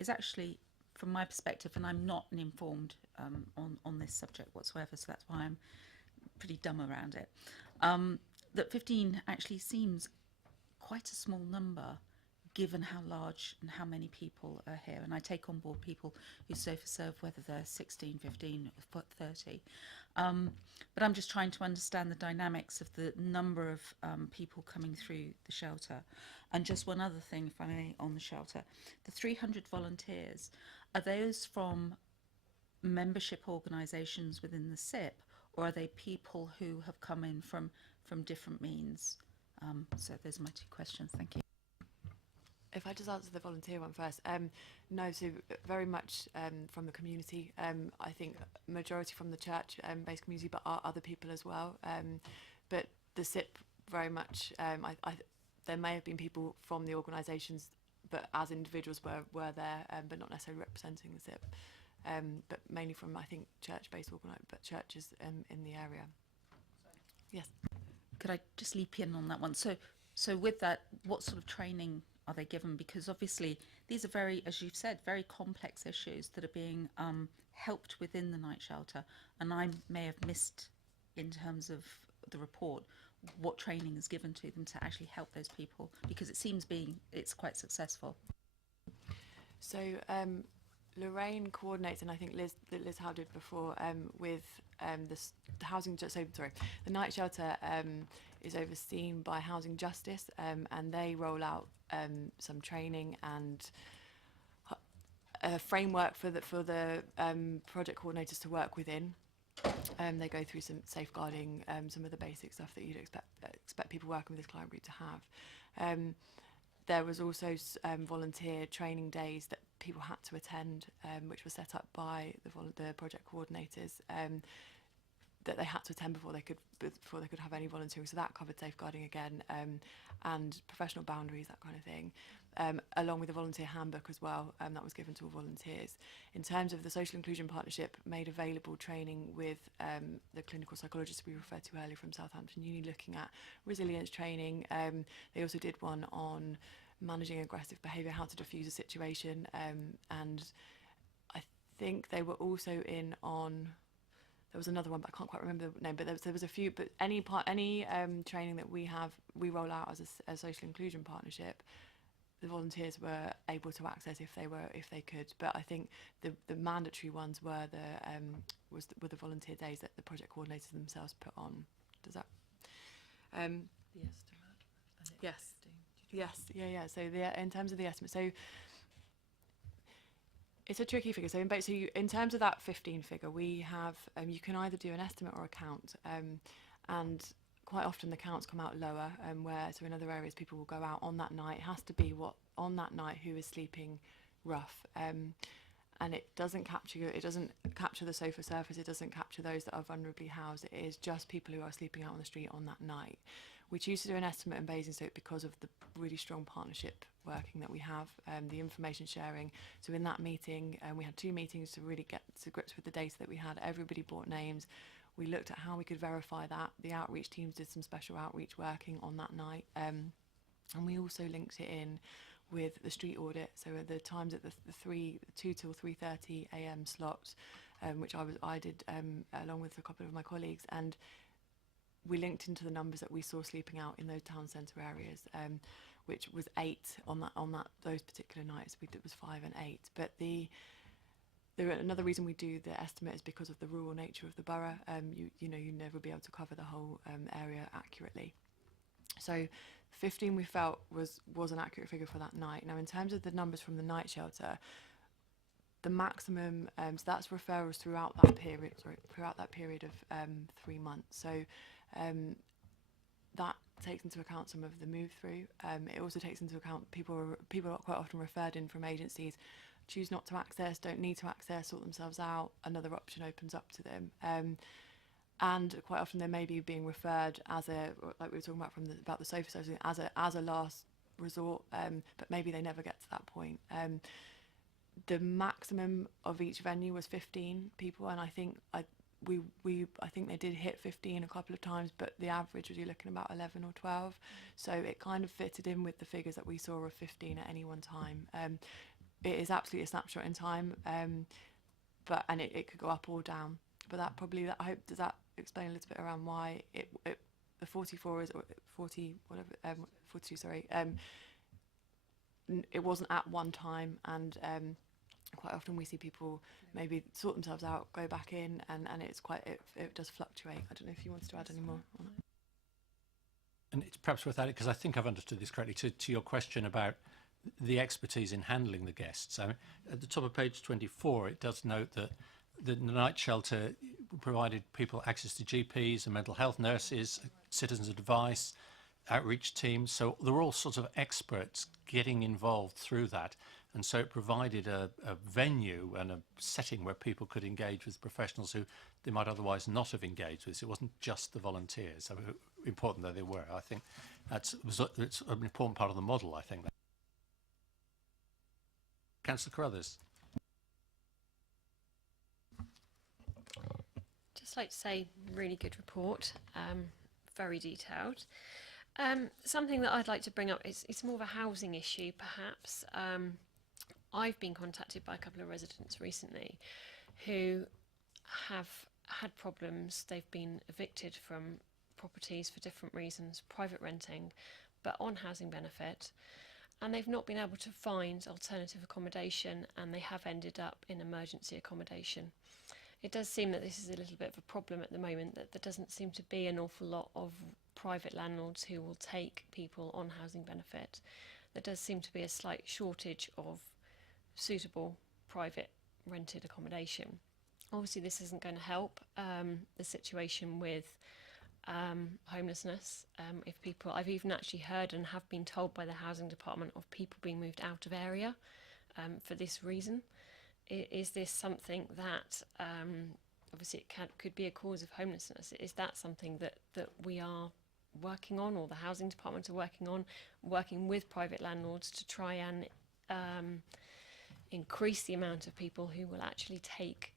actually, from my perspective, and I'm not an informed on this subject whatsoever, so that's why I'm pretty dumb around it, that 15 actually seems quite a small number given how large and how many people are here. And I take on board people who sofa serve, whether they're 16, 15 or 30. But I'm just trying to understand the dynamics of the number of people coming through the shelter. And just one other thing, if I may, on the shelter. The 300 volunteers, are those from membership organisations within the SIP, or are they people who have come in from different means? So those are my two questions. Thank you. If I just answer the volunteer one first, no, so very much from the community. I think majority from the church-based community, but other people as well. But the SIP very much, there may have been people from the organisations, but as individuals were there, but not necessarily representing the SIP. But mainly from, I think, church-based but churches in the area. Yes. Could I just leap in on that one? So with that, what sort of training are they given? Because obviously these are very, as you've said, very complex issues that are being helped within the night shelter. And I may have missed, in terms of the report, what training is given to them to actually help those people, because it seems it's quite successful. So Lorraine coordinates, and I think Liz Howe did before, with the housing. The night shelter is overseen by Housing Justice, and they roll out some training and a framework for the project coordinators to work within. They go through some safeguarding, some of the basic stuff that you'd expect people working with this client group to have. There was also volunteer training days that people had to attend, which were set up by the project coordinators, that they had to attend before they could have any volunteering. So that covered safeguarding again, and professional boundaries, that kind of thing, along with a volunteer handbook as well, that was given to all volunteers. In terms of the Social Inclusion Partnership, made available training with the clinical psychologist we referred to earlier from Southampton Uni, looking at resilience training. They also did one on managing aggressive behaviour, how to diffuse a situation, and I think they were also in on, there was another one, but I can't quite remember the name, but there was a few. But any training that we roll out as a social inclusion partnership, the volunteers were able to access if they could. But I think the mandatory ones were the volunteer days that the project coordinators themselves put on. Does that? Yes. Yeah. So in terms of the estimate, so it's a tricky figure. So in terms of that 15 figure, we have you can either do an estimate or a count, and quite often the counts come out lower. So in other areas, people will go out on that night. It has to be on that night who is sleeping rough, and it doesn't capture the sofa surfers. It doesn't capture those that are vulnerably housed. It is just people who are sleeping out on the street on that night. We choose to do an estimate in Basingstoke because of the really strong partnership working that we have, the information sharing. So in that meeting, we had 2 meetings to really get to grips with the data that we had. Everybody brought names. We looked at how we could verify that. The outreach teams did some special outreach working on that night. And we also linked it in with the street audit. So at the times at the 2 till 3:30 a.m. slot, which I did along with a couple of my colleagues, and we linked into the numbers that we saw sleeping out in those town centre areas, which was 8 on those particular nights. It was 5 and 8. But another reason we do the estimate is because of the rural nature of the borough. You never be able to cover the whole area accurately. So 15 we felt was an accurate figure for that night. Now in terms of the numbers from the night shelter, the maximum, so that's referrals throughout that period of 3 months. So that takes into account some of the move through. It also takes into account people are quite often referred in from agencies, choose not to access, don't need to access, sort themselves out. Another option opens up to them. And quite often they may be being referred as like we were talking about the sofa servicing, as a last resort, but maybe they never get to that point. The maximum of each venue was 15 people, and I think I think they did hit 15 a couple of times, but the average was you're looking about 11 or 12. So it kind of fitted in with the figures that we saw of 15 at any one time. It is absolutely a snapshot in time, but it could go up or down. But I hope, does that explain a little bit around why the 44 is, or 40 whatever 42, sorry. It wasn't at one time, and quite often we see people maybe sort themselves out, go back in, and it does fluctuate. I don't know if you wanted to add any more on that. And it's perhaps worth adding, because I think I've understood this correctly, to your question about the expertise in handling the guests. I mean, at the top of page 24, it does note that the night shelter provided people access to GPs and mental health nurses, citizens advice, outreach teams. So there were all sorts of experts getting involved through that. And so it provided a venue and a setting where people could engage with professionals who they might otherwise not have engaged with. So it wasn't just the volunteers, so important though they were. I think it's an important part of the model, I think. Councillor Carruthers. Just like to say, really good report, very detailed. Something that I'd like to bring up is it's more of a housing issue, perhaps. I've been contacted by a couple of residents recently who have had problems. They've been evicted from properties for different reasons, private renting, but on housing benefit, and they've not been able to find alternative accommodation, and they have ended up in emergency accommodation. It does seem that this is a little bit of a problem at the moment, that there doesn't seem to be an awful lot of private landlords who will take people on housing benefit. There does seem to be a slight shortage of suitable private rented accommodation. Obviously this isn't going to help the situation with homelessness. If people, I've even actually heard and have been told by the housing department of people being moved out of area for this reason. Is this something that obviously it could be a cause of homelessness? Is that something that we are working on, or the housing department are working on, working with private landlords to try and increase the amount of people who will actually take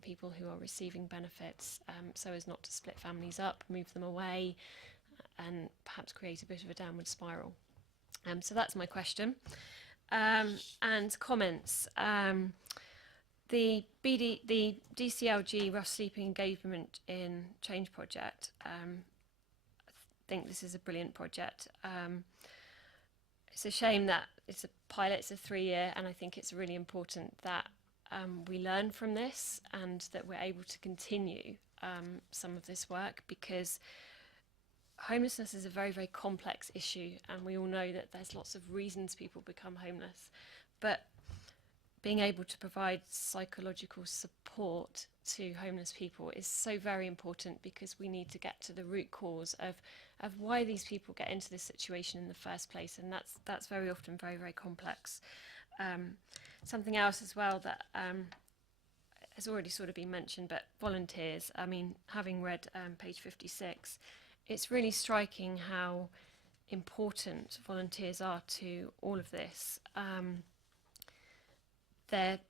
people who are receiving benefits, so as not to split families up, move them away, and perhaps create a bit of a downward spiral? So that's my question. And comments. The DCLG Rough Sleeping Engagement in Change project, I think this is a brilliant project. It's a shame that it's a pilot, it's a 3-year, and I think it's really important that we learn from this and that we're able to continue some of this work, because homelessness is a very, very complex issue, and we all know that there's lots of reasons people become homeless. But being able to provide psychological support to homeless people is so very important, because we need to get to the root cause of why these people get into this situation in the first place, and that's very often very, very complex. Something else as well that has already sort of been mentioned, but volunteers. I mean, having read page 56, it's really striking how important volunteers are to all of this.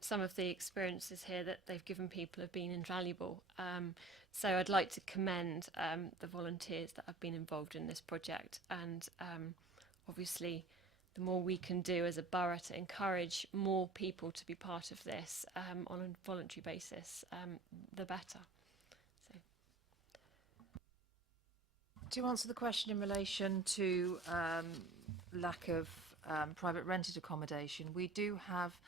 Some of the experiences here that they've given people have been invaluable. So I'd like to commend the volunteers that have been involved in this project, and obviously the more we can do as a borough to encourage more people to be part of this on a voluntary basis, the better. So. To answer the question in relation to lack of private rented accommodation, we do have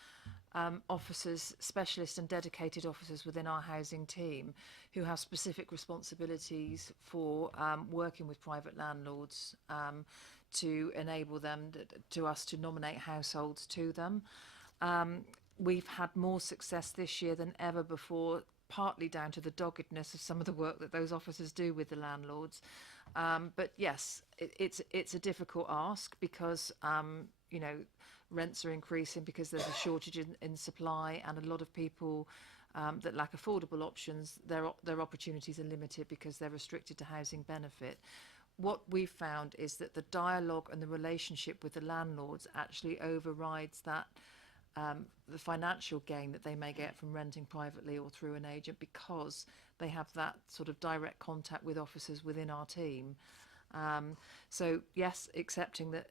officers, specialist and dedicated officers within our housing team who have specific responsibilities for working with private landlords to enable them to us to nominate households to them. We've had more success this year than ever before, partly down to the doggedness of some of the work that those officers do with the landlords. But yes, it's a difficult ask because you know, rents are increasing because there's a shortage in supply, and a lot of people that lack affordable options, their opportunities are limited because they're restricted to housing benefit. What we've found is that the dialogue and the relationship with the landlords actually overrides that the financial gain that they may get from renting privately or through an agent, because they have that sort of direct contact with officers within our team. So yes, accepting that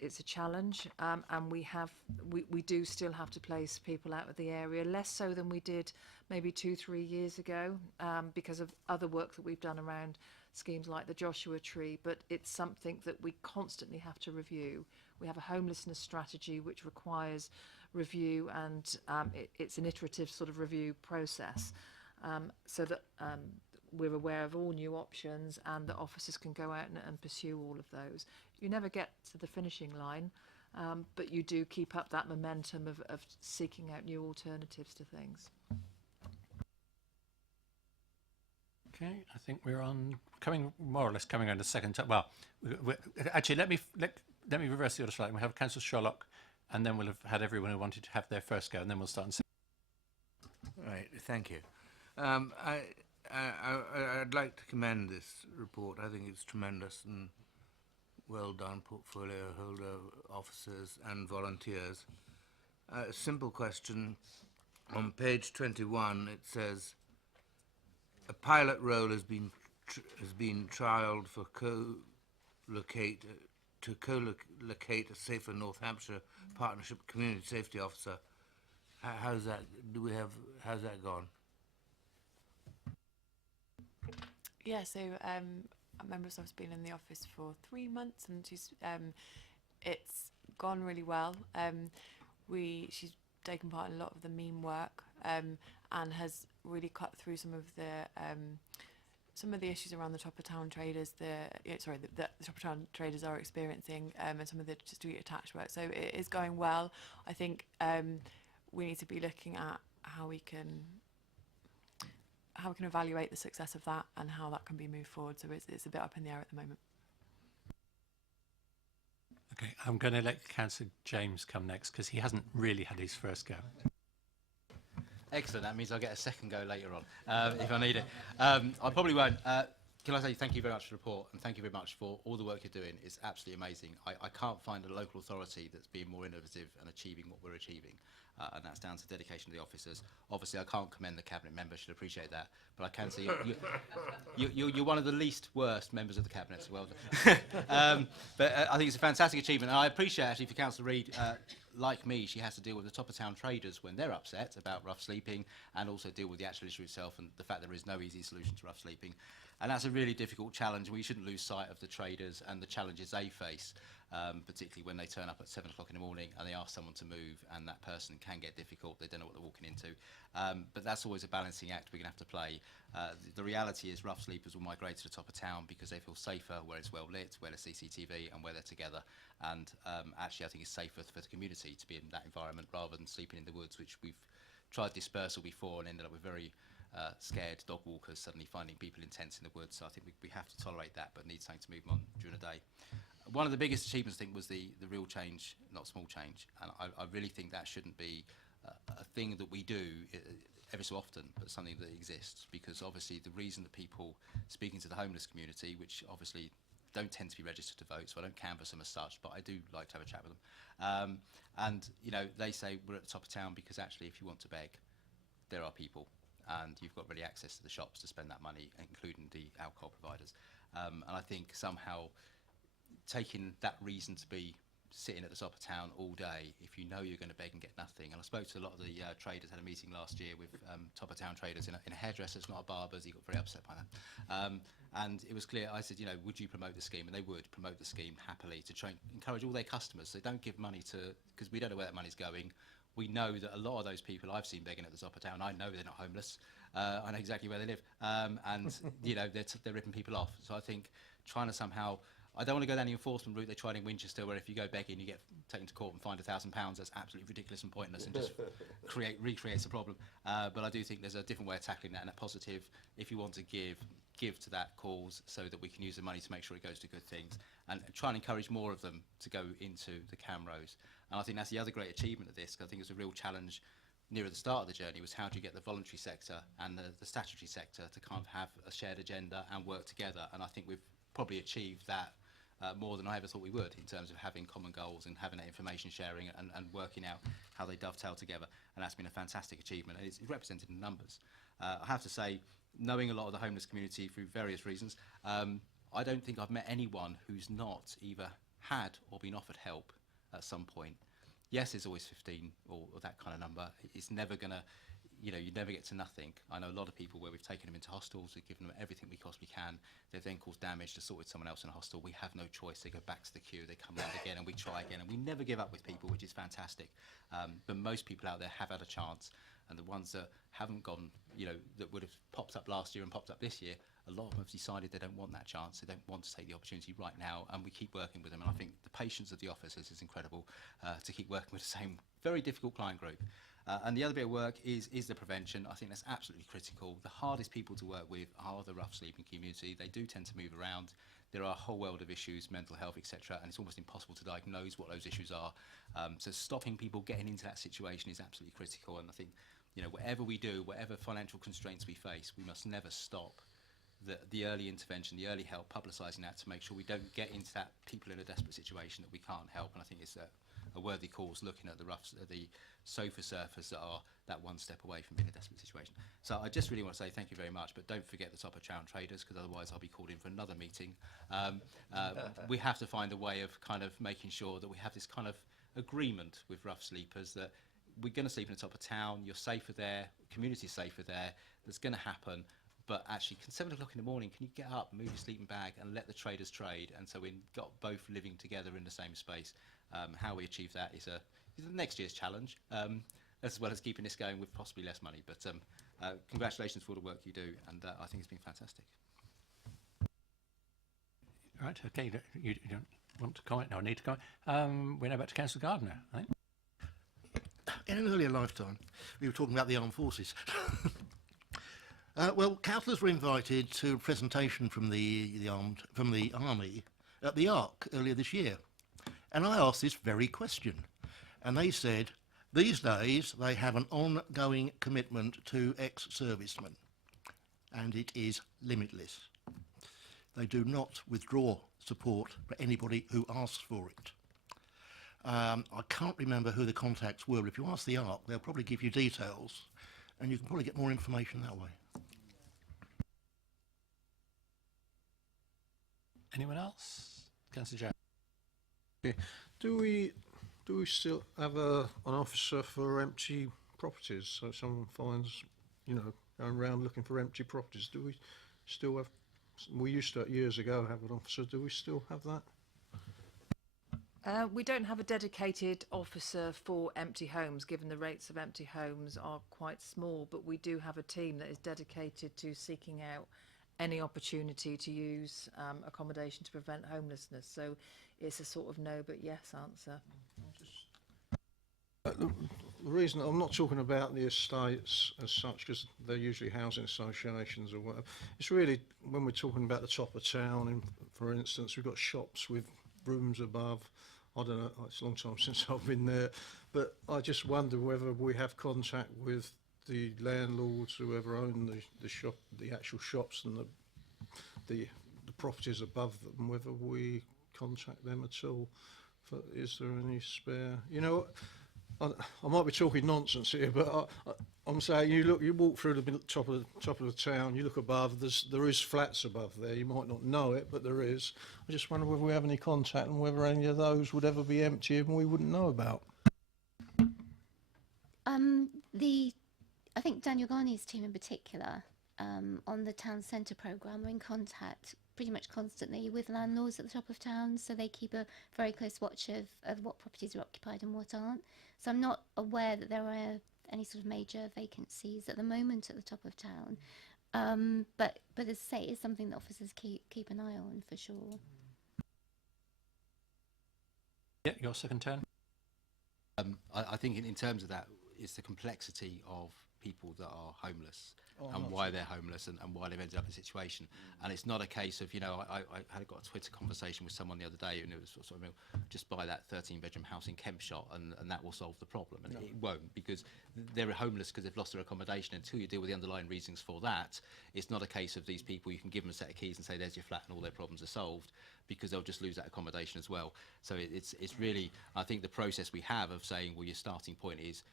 it's a challenge, and we do still have to place people out of the area, less so than we did maybe 2-3 years ago, because of other work that we've done around schemes like the Joshua Tree, but it's something that we constantly have to review. We have a homelessness strategy which requires review, and it's an iterative sort of review process, so that we're aware of all new options and that officers can go out and pursue all of those. You never get to the finishing line, but you do keep up that momentum of seeking out new alternatives to things. Okay, I think we're more or less coming on the second time. Well, actually, let me reverse the order slightly. We have Councillor Sherlock, and then we'll have had everyone who wanted to have their first go, and then we'll start. Right, thank you. I'd like to commend this report. I think it's tremendous and well done, portfolio holder, officers and volunteers. A simple question. On page 21, it says, a pilot role has been trialled for co-locate a safer North Hampshire Partnership Community Safety Officer. How's that? How's that gone? Yeah, so a member of staff's been in the office for 3 months, and it's gone really well. She's taken part in a lot of the meme work, and has really cut through some of the issues around the top of town traders. The top of town traders are experiencing, and some of the street attached work. So it is going well. I think we need to be looking at how we can evaluate the success of that and how that can be moved forward. So it's a bit up in the air at the moment. Okay, I'm going to let Councillor James come next because he hasn't really had his first go. Excellent. That means I'll get a second go later on if I need it. I probably won't. Can I say thank you very much for the report, and thank you very much for all the work you're doing. It's absolutely amazing. I can't find a local authority that's been more innovative and achieving what we're achieving, and that's down to dedication of the officers. Obviously, I can't commend the cabinet members, should appreciate that, but I can say you're one of the least worst members of the cabinet, so well done. But I think it's a fantastic achievement, and I appreciate actually for Councillor Reid. Like me, she has to deal with the top of town traders when they're upset about rough sleeping, and also deal with the actual issue itself and the fact there is no easy solution to rough sleeping. And that's a really difficult challenge. We shouldn't lose sight of the traders and the challenges they face, particularly when they turn up at 7 o'clock in the morning and they ask someone to move, and that person can get difficult. They don't know what they're walking into. But that's always a balancing act we're going to have to play. The reality is rough sleepers will migrate to the top of town because they feel safer where it's well lit, where there's CCTV and where they're together. And actually I think it's safer for the community to be in that environment rather than sleeping in the woods, which we've tried dispersal before and ended up with very scared dog walkers suddenly finding people in tents in the woods. So I think we have to tolerate that, but need something to move them on during the day. One of the biggest achievements, I think, was the real change, not small change. And I really think that shouldn't be a thing that we do every so often, but something that exists, because obviously the reason that people speaking to the homeless community, which obviously don't tend to be registered to vote, so I don't canvass them as such, but I do like to have a chat with them. And, you know, they say we're at the top of town because actually if you want to beg, there are people, and you've got ready access to the shops to spend that money, including the alcohol providers. And I think somehow taking that reason to be sitting at the top of town all day if you know you're going to beg and get nothing. And I spoke to a lot of the traders, had a meeting last year with top of town traders in a hairdresser's, not a barber's. He got very upset by that. And it was clear, I said, you know, would you promote the scheme? And they would promote the scheme happily to try and encourage all their customers. They don't give money to, because we don't know where that money's going. We know that a lot of those people I've seen begging at the top of town, I know they're not homeless. I know exactly where they live. And, you know, they're ripping people off. So I think trying to somehow, I don't want to go down the enforcement route they tried in Winchester, where if you go begging, you get taken to court and fined £1,000. That's absolutely ridiculous and pointless, and just recreates a problem. But I do think there's a different way of tackling that, and a positive, if you want to give to that cause, so that we can use the money to make sure it goes to good things, and try and encourage more of them to go into the CAMROs. And I think that's the other great achievement of this, 'cause I think it's a real challenge near the start of the journey, was how do you get the voluntary sector and the statutory sector to kind of have a shared agenda and work together. And I think we've probably achieved that more than I ever thought we would, in terms of having common goals and having that information sharing and working out how they dovetail together. And that's been a fantastic achievement, and it's represented in numbers. I have to say, knowing a lot of the homeless community through various reasons, I don't think I've met anyone who's not either had or been offered help at some point. Yes, there's always 15 or that kind of number. It's never going to, you know, you never get to nothing. I know a lot of people where we've taken them into hostels, we've given them everything we possibly can. They've then caused damage to sort with someone else in a hostel. We have no choice. They go back to the queue, they come round again, and we try again. And we never give up with people, which is fantastic. But most people out there have had a chance. And the ones that haven't gone, you know, that would have popped up last year and popped up this year, a lot of them have decided they don't want that chance. They don't want to take the opportunity right now, and we keep working with them. And I think the patience of the officers is incredible, to keep working with the same very difficult client group. And the other bit of work is the prevention. I think that's absolutely critical. The hardest people to work with are the rough sleeping community. They do tend to move around. There are a whole world of issues, mental health, etc., and it's almost impossible to diagnose what those issues are. So stopping people getting into that situation is absolutely critical. And I think, you know, whatever we do, whatever financial constraints we face, we must never stop the early intervention, the early help, publicising that to make sure we don't get into that people in a desperate situation that we can't help. And I think it's a worthy cause, looking at the sofa surfers that are that one step away from being in a desperate situation. So I just really want to say thank you very much, but don't forget the top of town traders, because otherwise I'll be called in for another meeting. We have to find a way of kind of making sure that we have this kind of agreement with rough sleepers, that we're going to sleep in the top of town, you're safer there, community's safer there, that's going to happen. But actually, 7 o'clock in the morning, can you get up, move your sleeping bag, and let the traders trade? And so we've got both living together in the same space. How we achieve that is the next year's challenge, as well as keeping this going with possibly less money. But congratulations for all the work you do, and I think it's been fantastic. Right, okay, you don't want to comment? No, I need to comment. We're now back to Councillor Gardner, I think. In an earlier lifetime, we were talking about the armed forces. Well, councillors were invited to a presentation from the army at the Ark earlier this year, and I asked this very question, and they said these days they have an ongoing commitment to ex-servicemen, and it is limitless. They do not withdraw support for anybody who asks for it. I can't remember who the contacts were, but if you ask the Ark, they'll probably give you details, and you can probably get more information that way. Anyone else? Councillor Jones. Okay. Do we still have an officer for empty properties? So if someone finds, you know, going around looking for empty properties, do we still have? We used to years ago have an officer. Do we still have that? We don't have a dedicated officer for empty homes, given the rates of empty homes are quite small, but we do have a team that is dedicated to seeking out any opportunity to use accommodation to prevent homelessness. So it's a sort of no but yes answer. The reason I'm not talking about the estates as such, because they're usually housing associations or whatever. It's really when we're talking about the top of town, and for instance, we've got shops with rooms above. I don't know, it's a long time since I've been there, but I just wonder whether we have contact with the landlords, whoever own the shop, the actual shops, and the properties above them, whether we contact them at all. Is there any spare? You know, I might be talking nonsense here, but I'm saying you walk through the top of the town, you look above, there is flats above there. You might not know it, but there is. I just wonder whether we have any contact and whether any of those would ever be empty and we wouldn't know about. I think Daniel Garney's team in particular, on the town centre programme, are in contact pretty much constantly with landlords at the top of town, so they keep a very close watch of what properties are occupied and what aren't. So I'm not aware that there are any sort of major vacancies at the moment at the top of town. But as I say, it's something that officers keep an eye on for sure. Yeah, your second turn. I think in terms of that, it's the complexity of people that are homeless and why they're homeless and why they've ended up in a situation. And it's not a case of, you know, I got a Twitter conversation with someone the other day, and it was sort of, just buy that 13-bedroom house in Kempshire and that will solve the problem. And it won't, because they're homeless because they've lost their accommodation. Until you deal with the underlying reasons for that, it's not a case of these people, you can give them a set of keys and say, there's your flat and all their problems are solved, because they'll just lose that accommodation as well. So it's really, I think the process we have of saying, well, your starting point is,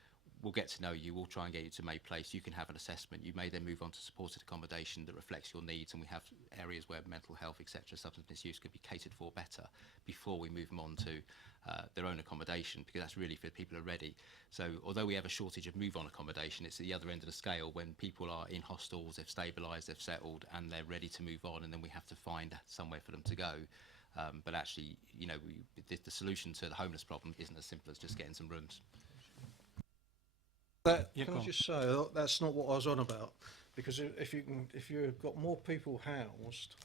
we'll get to know you, we'll try and get you to May Place, you can have an assessment, you may then move on to supported accommodation that reflects your needs, and we have areas where mental health, etc., substance misuse could be catered for better before we move them on to their own accommodation, because that's really for people who are ready. So although we have a shortage of move-on accommodation, it's at the other end of the scale when people are in hostels, they've stabilised, they've settled, and they're ready to move on, and then we have to find somewhere for them to go. But actually, you know, the solution to the homeless problem isn't as simple as just getting some rooms. Can I just say that's not what I was on about, because if you've got more people housed,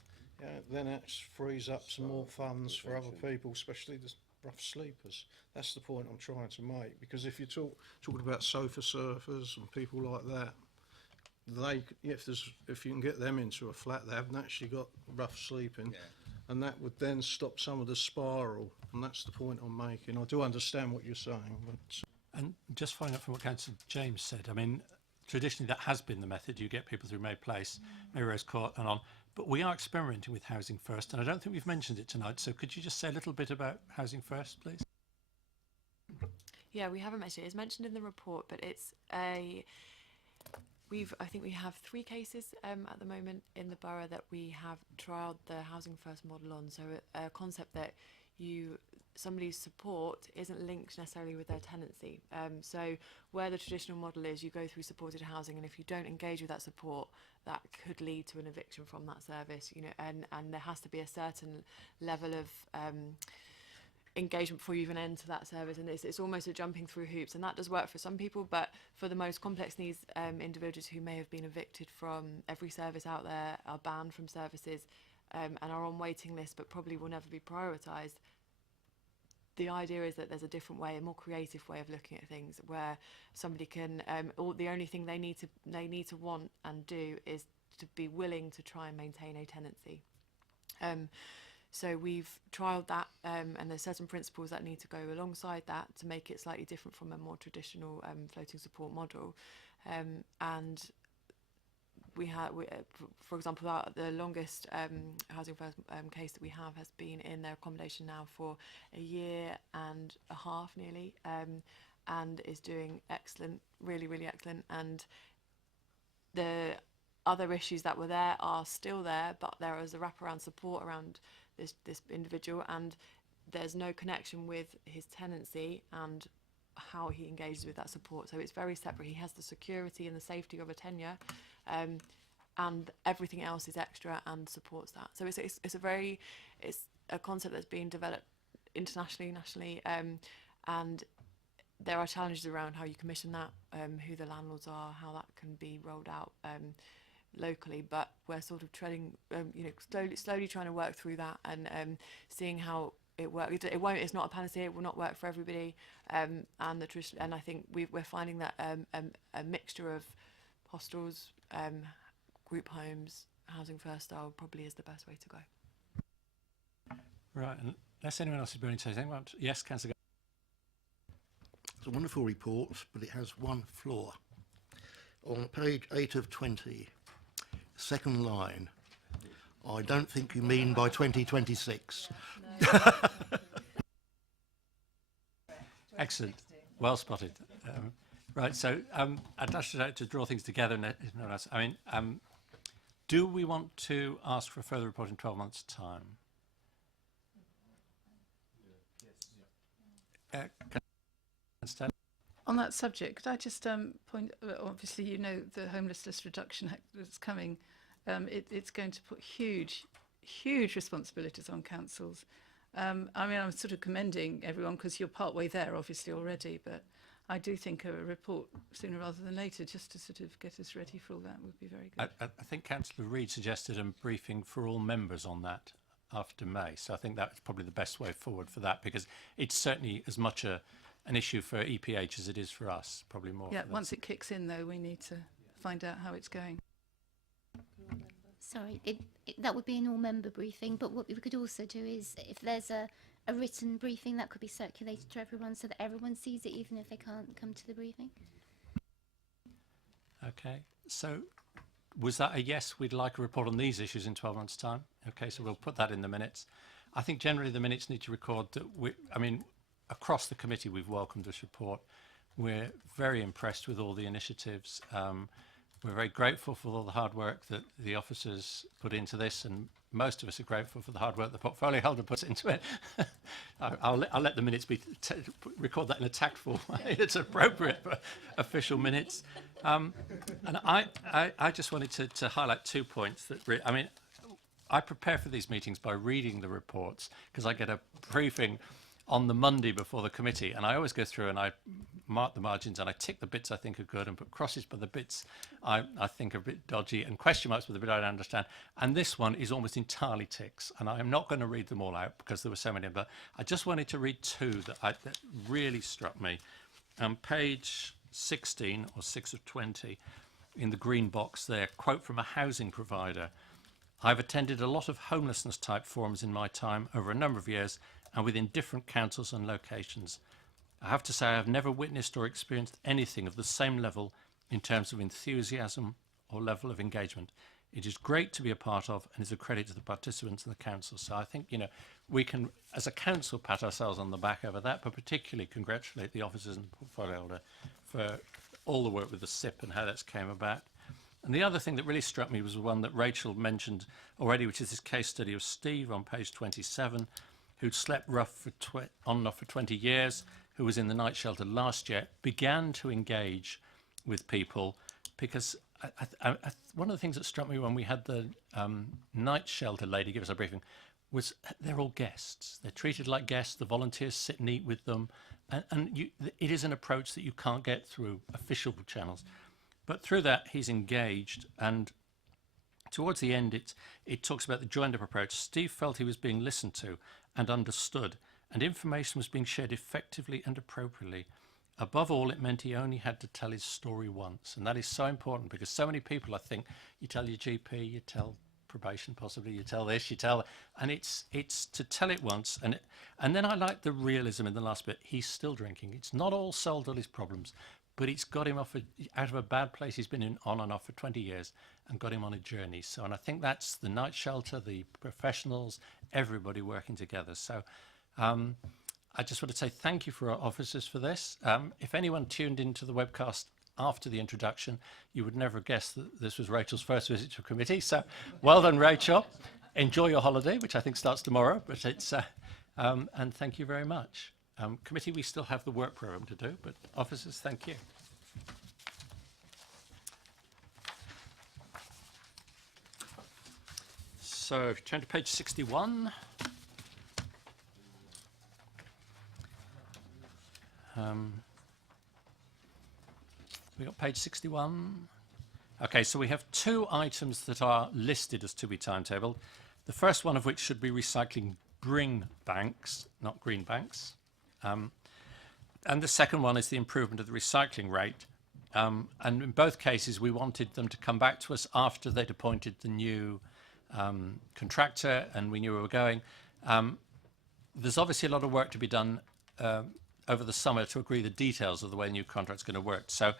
then that frees up some more funds for other people, especially the rough sleepers. That's the point I'm trying to make, because if you're talking about sofa surfers and people like that, if you can get them into a flat, they haven't actually got rough sleeping, and that would then stop some of the spiral, and that's the point I'm making. I do understand what you're saying, but. And just following up from what Councillor James said, I mean, traditionally that has been the method. You get people through May Place, Mayor's Court and on. But we are experimenting with Housing First, and I don't think we've mentioned it tonight. So could you just say a little bit about Housing First, please? Yeah, we haven't mentioned it. It's mentioned in the report, but it's I think we have 3 cases at the moment in the borough that we have trialled the Housing First model on. So a concept that somebody's support isn't linked necessarily with their tenancy. So where the traditional model is, you go through supported housing, and if you don't engage with that support, that could lead to an eviction from that service. You know, and there has to be a certain level of engagement before you even enter that service, and it's almost a jumping through hoops, and that does work for some people, but for the most complex needs individuals who may have been evicted from every service out there, are banned from services, and are on waiting lists but probably will never be prioritised. The idea is that there's a different way, a more creative way of looking at things, where somebody can, the only thing they need to want and do is to be willing to try and maintain a tenancy. So we've trialled that, and there's certain principles that need to go alongside that to make it slightly different from a more traditional floating support model. And we have, for example, the longest Housing First case that we have has been in their accommodation now for 1.5 years nearly, and is doing excellent, really, really excellent. And the other issues that were there are still there, but there is a wraparound support around this individual, and there's no connection with his tenancy and how he engages with that support. So it's very separate. He has the security and the safety of a tenure, and everything else is extra and supports that. So it's a concept that's being developed internationally, nationally, and there are challenges around how you commission that, who the landlords are, how that can be rolled out locally, but we're sort of treading, slowly trying to work through that and seeing how it works. It's not a panacea. It will not work for everybody, and I think we're finding that a mixture of hostels, group homes, Housing First style probably is the best way to go. Right, unless anyone else is going to say anything. Yes, Councillor. It's a wonderful report, but it has one flaw. On page 8 of 20, second line, I don't think you mean by 2026. Excellent. Well spotted. Right, so I'd just like to draw things together. And if no one else, I mean, do we want to ask for a further report in 12 months' time? Can I understand? On that subject, could I just point, obviously you know the Homelessness Reduction Act that's coming, it's going to put huge responsibilities on councils. I mean, I'm sort of commending everyone because you're part way there obviously already, but I do think a report sooner rather than later just to sort of get us ready for all that would be very good. I think Councillor Reid suggested a briefing for all members on that after May. So I think that's probably the best way forward for that, because it's certainly as much an issue for EPH as it is for us, probably more. Yeah, for them. once it kicks in though, we need to find out how it's going. Sorry, that would be an all-member briefing, but what we could also do is, if there's a written briefing, that could be circulated to everyone so that everyone sees it, even if they can't come to the briefing. Okay, so was that a yes? We'd like a report on these issues in 12 months' time. Okay, so we'll put that in the minutes. I think generally the minutes need to record that across the committee we've welcomed this report. We're very impressed with all the initiatives. We're very grateful for all the hard work that the officers put into this, and most of us are grateful for the hard work the portfolio holder puts into it. I'll let the minutes record that in a tactful way. It's appropriate for official minutes. And I just wanted to highlight 2 points that I prepare for these meetings by reading the reports, because I get a briefing on the Monday before the committee, and I always go through and I mark the margins and I tick the bits I think are good and put crosses by the bits I think are a bit dodgy and question marks by the bit I don't understand. And this one is almost entirely ticks, and I am not going to read them all out because there were so many, but I just wanted to read 2 that really struck me. Page 16 or 6 of 20 in the green box there, quote from a housing provider. I've attended a lot of homelessness type forums in my time over a number of years and within different councils and locations. I have to say I have never witnessed or experienced anything of the same level in terms of enthusiasm or level of engagement. It is great to be a part of and is a credit to the participants and the council. So I think, we can, as a council, pat ourselves on the back over that, but particularly congratulate the officers and the portfolio holder for all the work with the SIP and how that's came about. And the other thing that really struck me was the one that Rachel mentioned already, which is this case study of Steve on page 27, who'd slept rough on and off for 20 years, who was in the night shelter last year, began to engage with people because one of the things that struck me when we had the night shelter lady give us a briefing was they're all guests. They're treated like guests. The volunteers sit and eat with them. And it is an approach that you can't get through official channels. But through that, he's engaged. And towards the end, it talks about the joined-up approach. Steve felt he was being listened to and understood, and information was being shared effectively and appropriately. Above all, it meant he only had to tell his story once. And that is so important because so many people, I think, you tell your GP, you tell probation possibly, you tell this, you tell, and it's to tell it once. And then I like the realism in the last bit. He's still drinking. It's not all solved all his problems, but it's got him out of a bad place he's been on and off for 20 years and got him on a journey. So, and I think that's the night shelter, the professionals, everybody working together. So I just want to say thank you for our officers for this. If anyone tuned into the webcast after the introduction, you would never have guessed that this was Rachel's first visit to a committee. So well done, Rachel. Enjoy your holiday, which I think starts tomorrow, but it's, and thank you very much. Committee, we still have the work programme to do, but officers, thank you. So if you turn to page 61. We got page 61. Okay, so we have 2 items that are listed as to be timetabled. The first one of which should be recycling bring banks, not green banks. And the second one is the improvement of the recycling rate. And in both cases, we wanted them to come back to us after they'd appointed the new contractor and we knew where we were going. There's obviously a lot of work to be done over the summer to agree the details of the way the new contract's going to work. So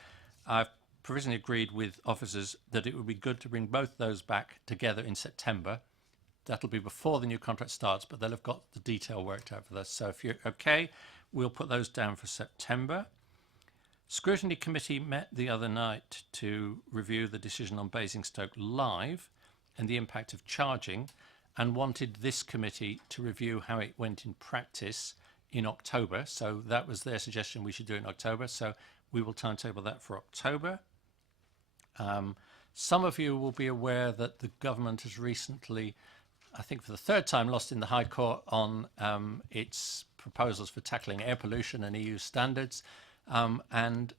I've provisionally agreed with officers that it would be good to bring both those back together in September. That'll be before the new contract starts, but they'll have got the detail worked out for us. So if you're okay, we'll put those down for September. Scrutiny Committee met the other night to review the decision on Basingstoke Live and the impact of charging, and wanted this committee to review how it went in practice in October. So that was their suggestion, we should do it in October. So we will timetable that for October. Some of you will be aware that the government has recently, I think for the third time, lost in the High Court on its proposals for tackling air pollution and EU standards. And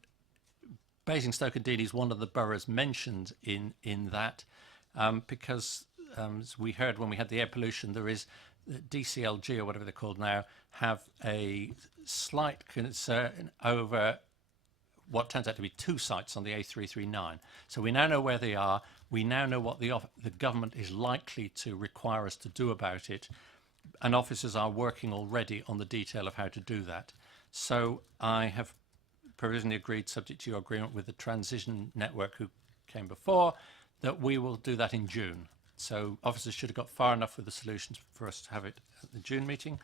Basingstoke indeed is one of the boroughs mentioned in that, because as we heard when we had the air pollution, there is the DCLG, or whatever they're called now, have a slight concern over what turns out to be 2 sites on the A339. So we now know where they are. We now know what the government is likely to require us to do about it. And officers are working already on the detail of how to do that. So I have provisionally agreed, subject to your agreement with the transition network who came before, that we will do that in June. So officers should have got far enough with the solutions for us to have it at the June meeting.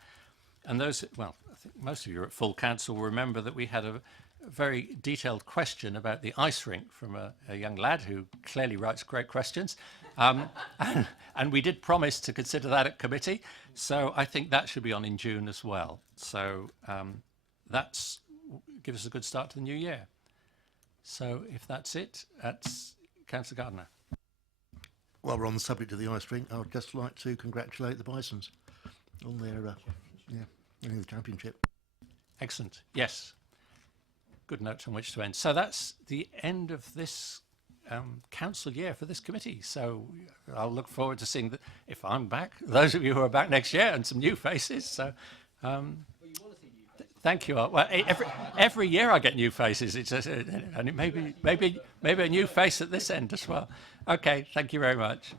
And those, well, I think most of you at full council will remember that we had a very detailed question about the ice rink from a young lad who clearly writes great questions. And we did promise to consider that at committee. So I think that should be on in June as well. So that's give us a good start to the new year. So if that's it, that's Councillor Gardner. While we're on the subject of the ice rink, I would just like to congratulate the Bisons on their winning the championship. Excellent. Yes. Good note on which to end. So that's the end of this council year for this committee. So I'll look forward to seeing if I'm back, those of you who are back next year, and some new faces. So thank you all. Well, every year I get new faces. It's and it maybe a new face at this end as well. Okay. Thank you very much.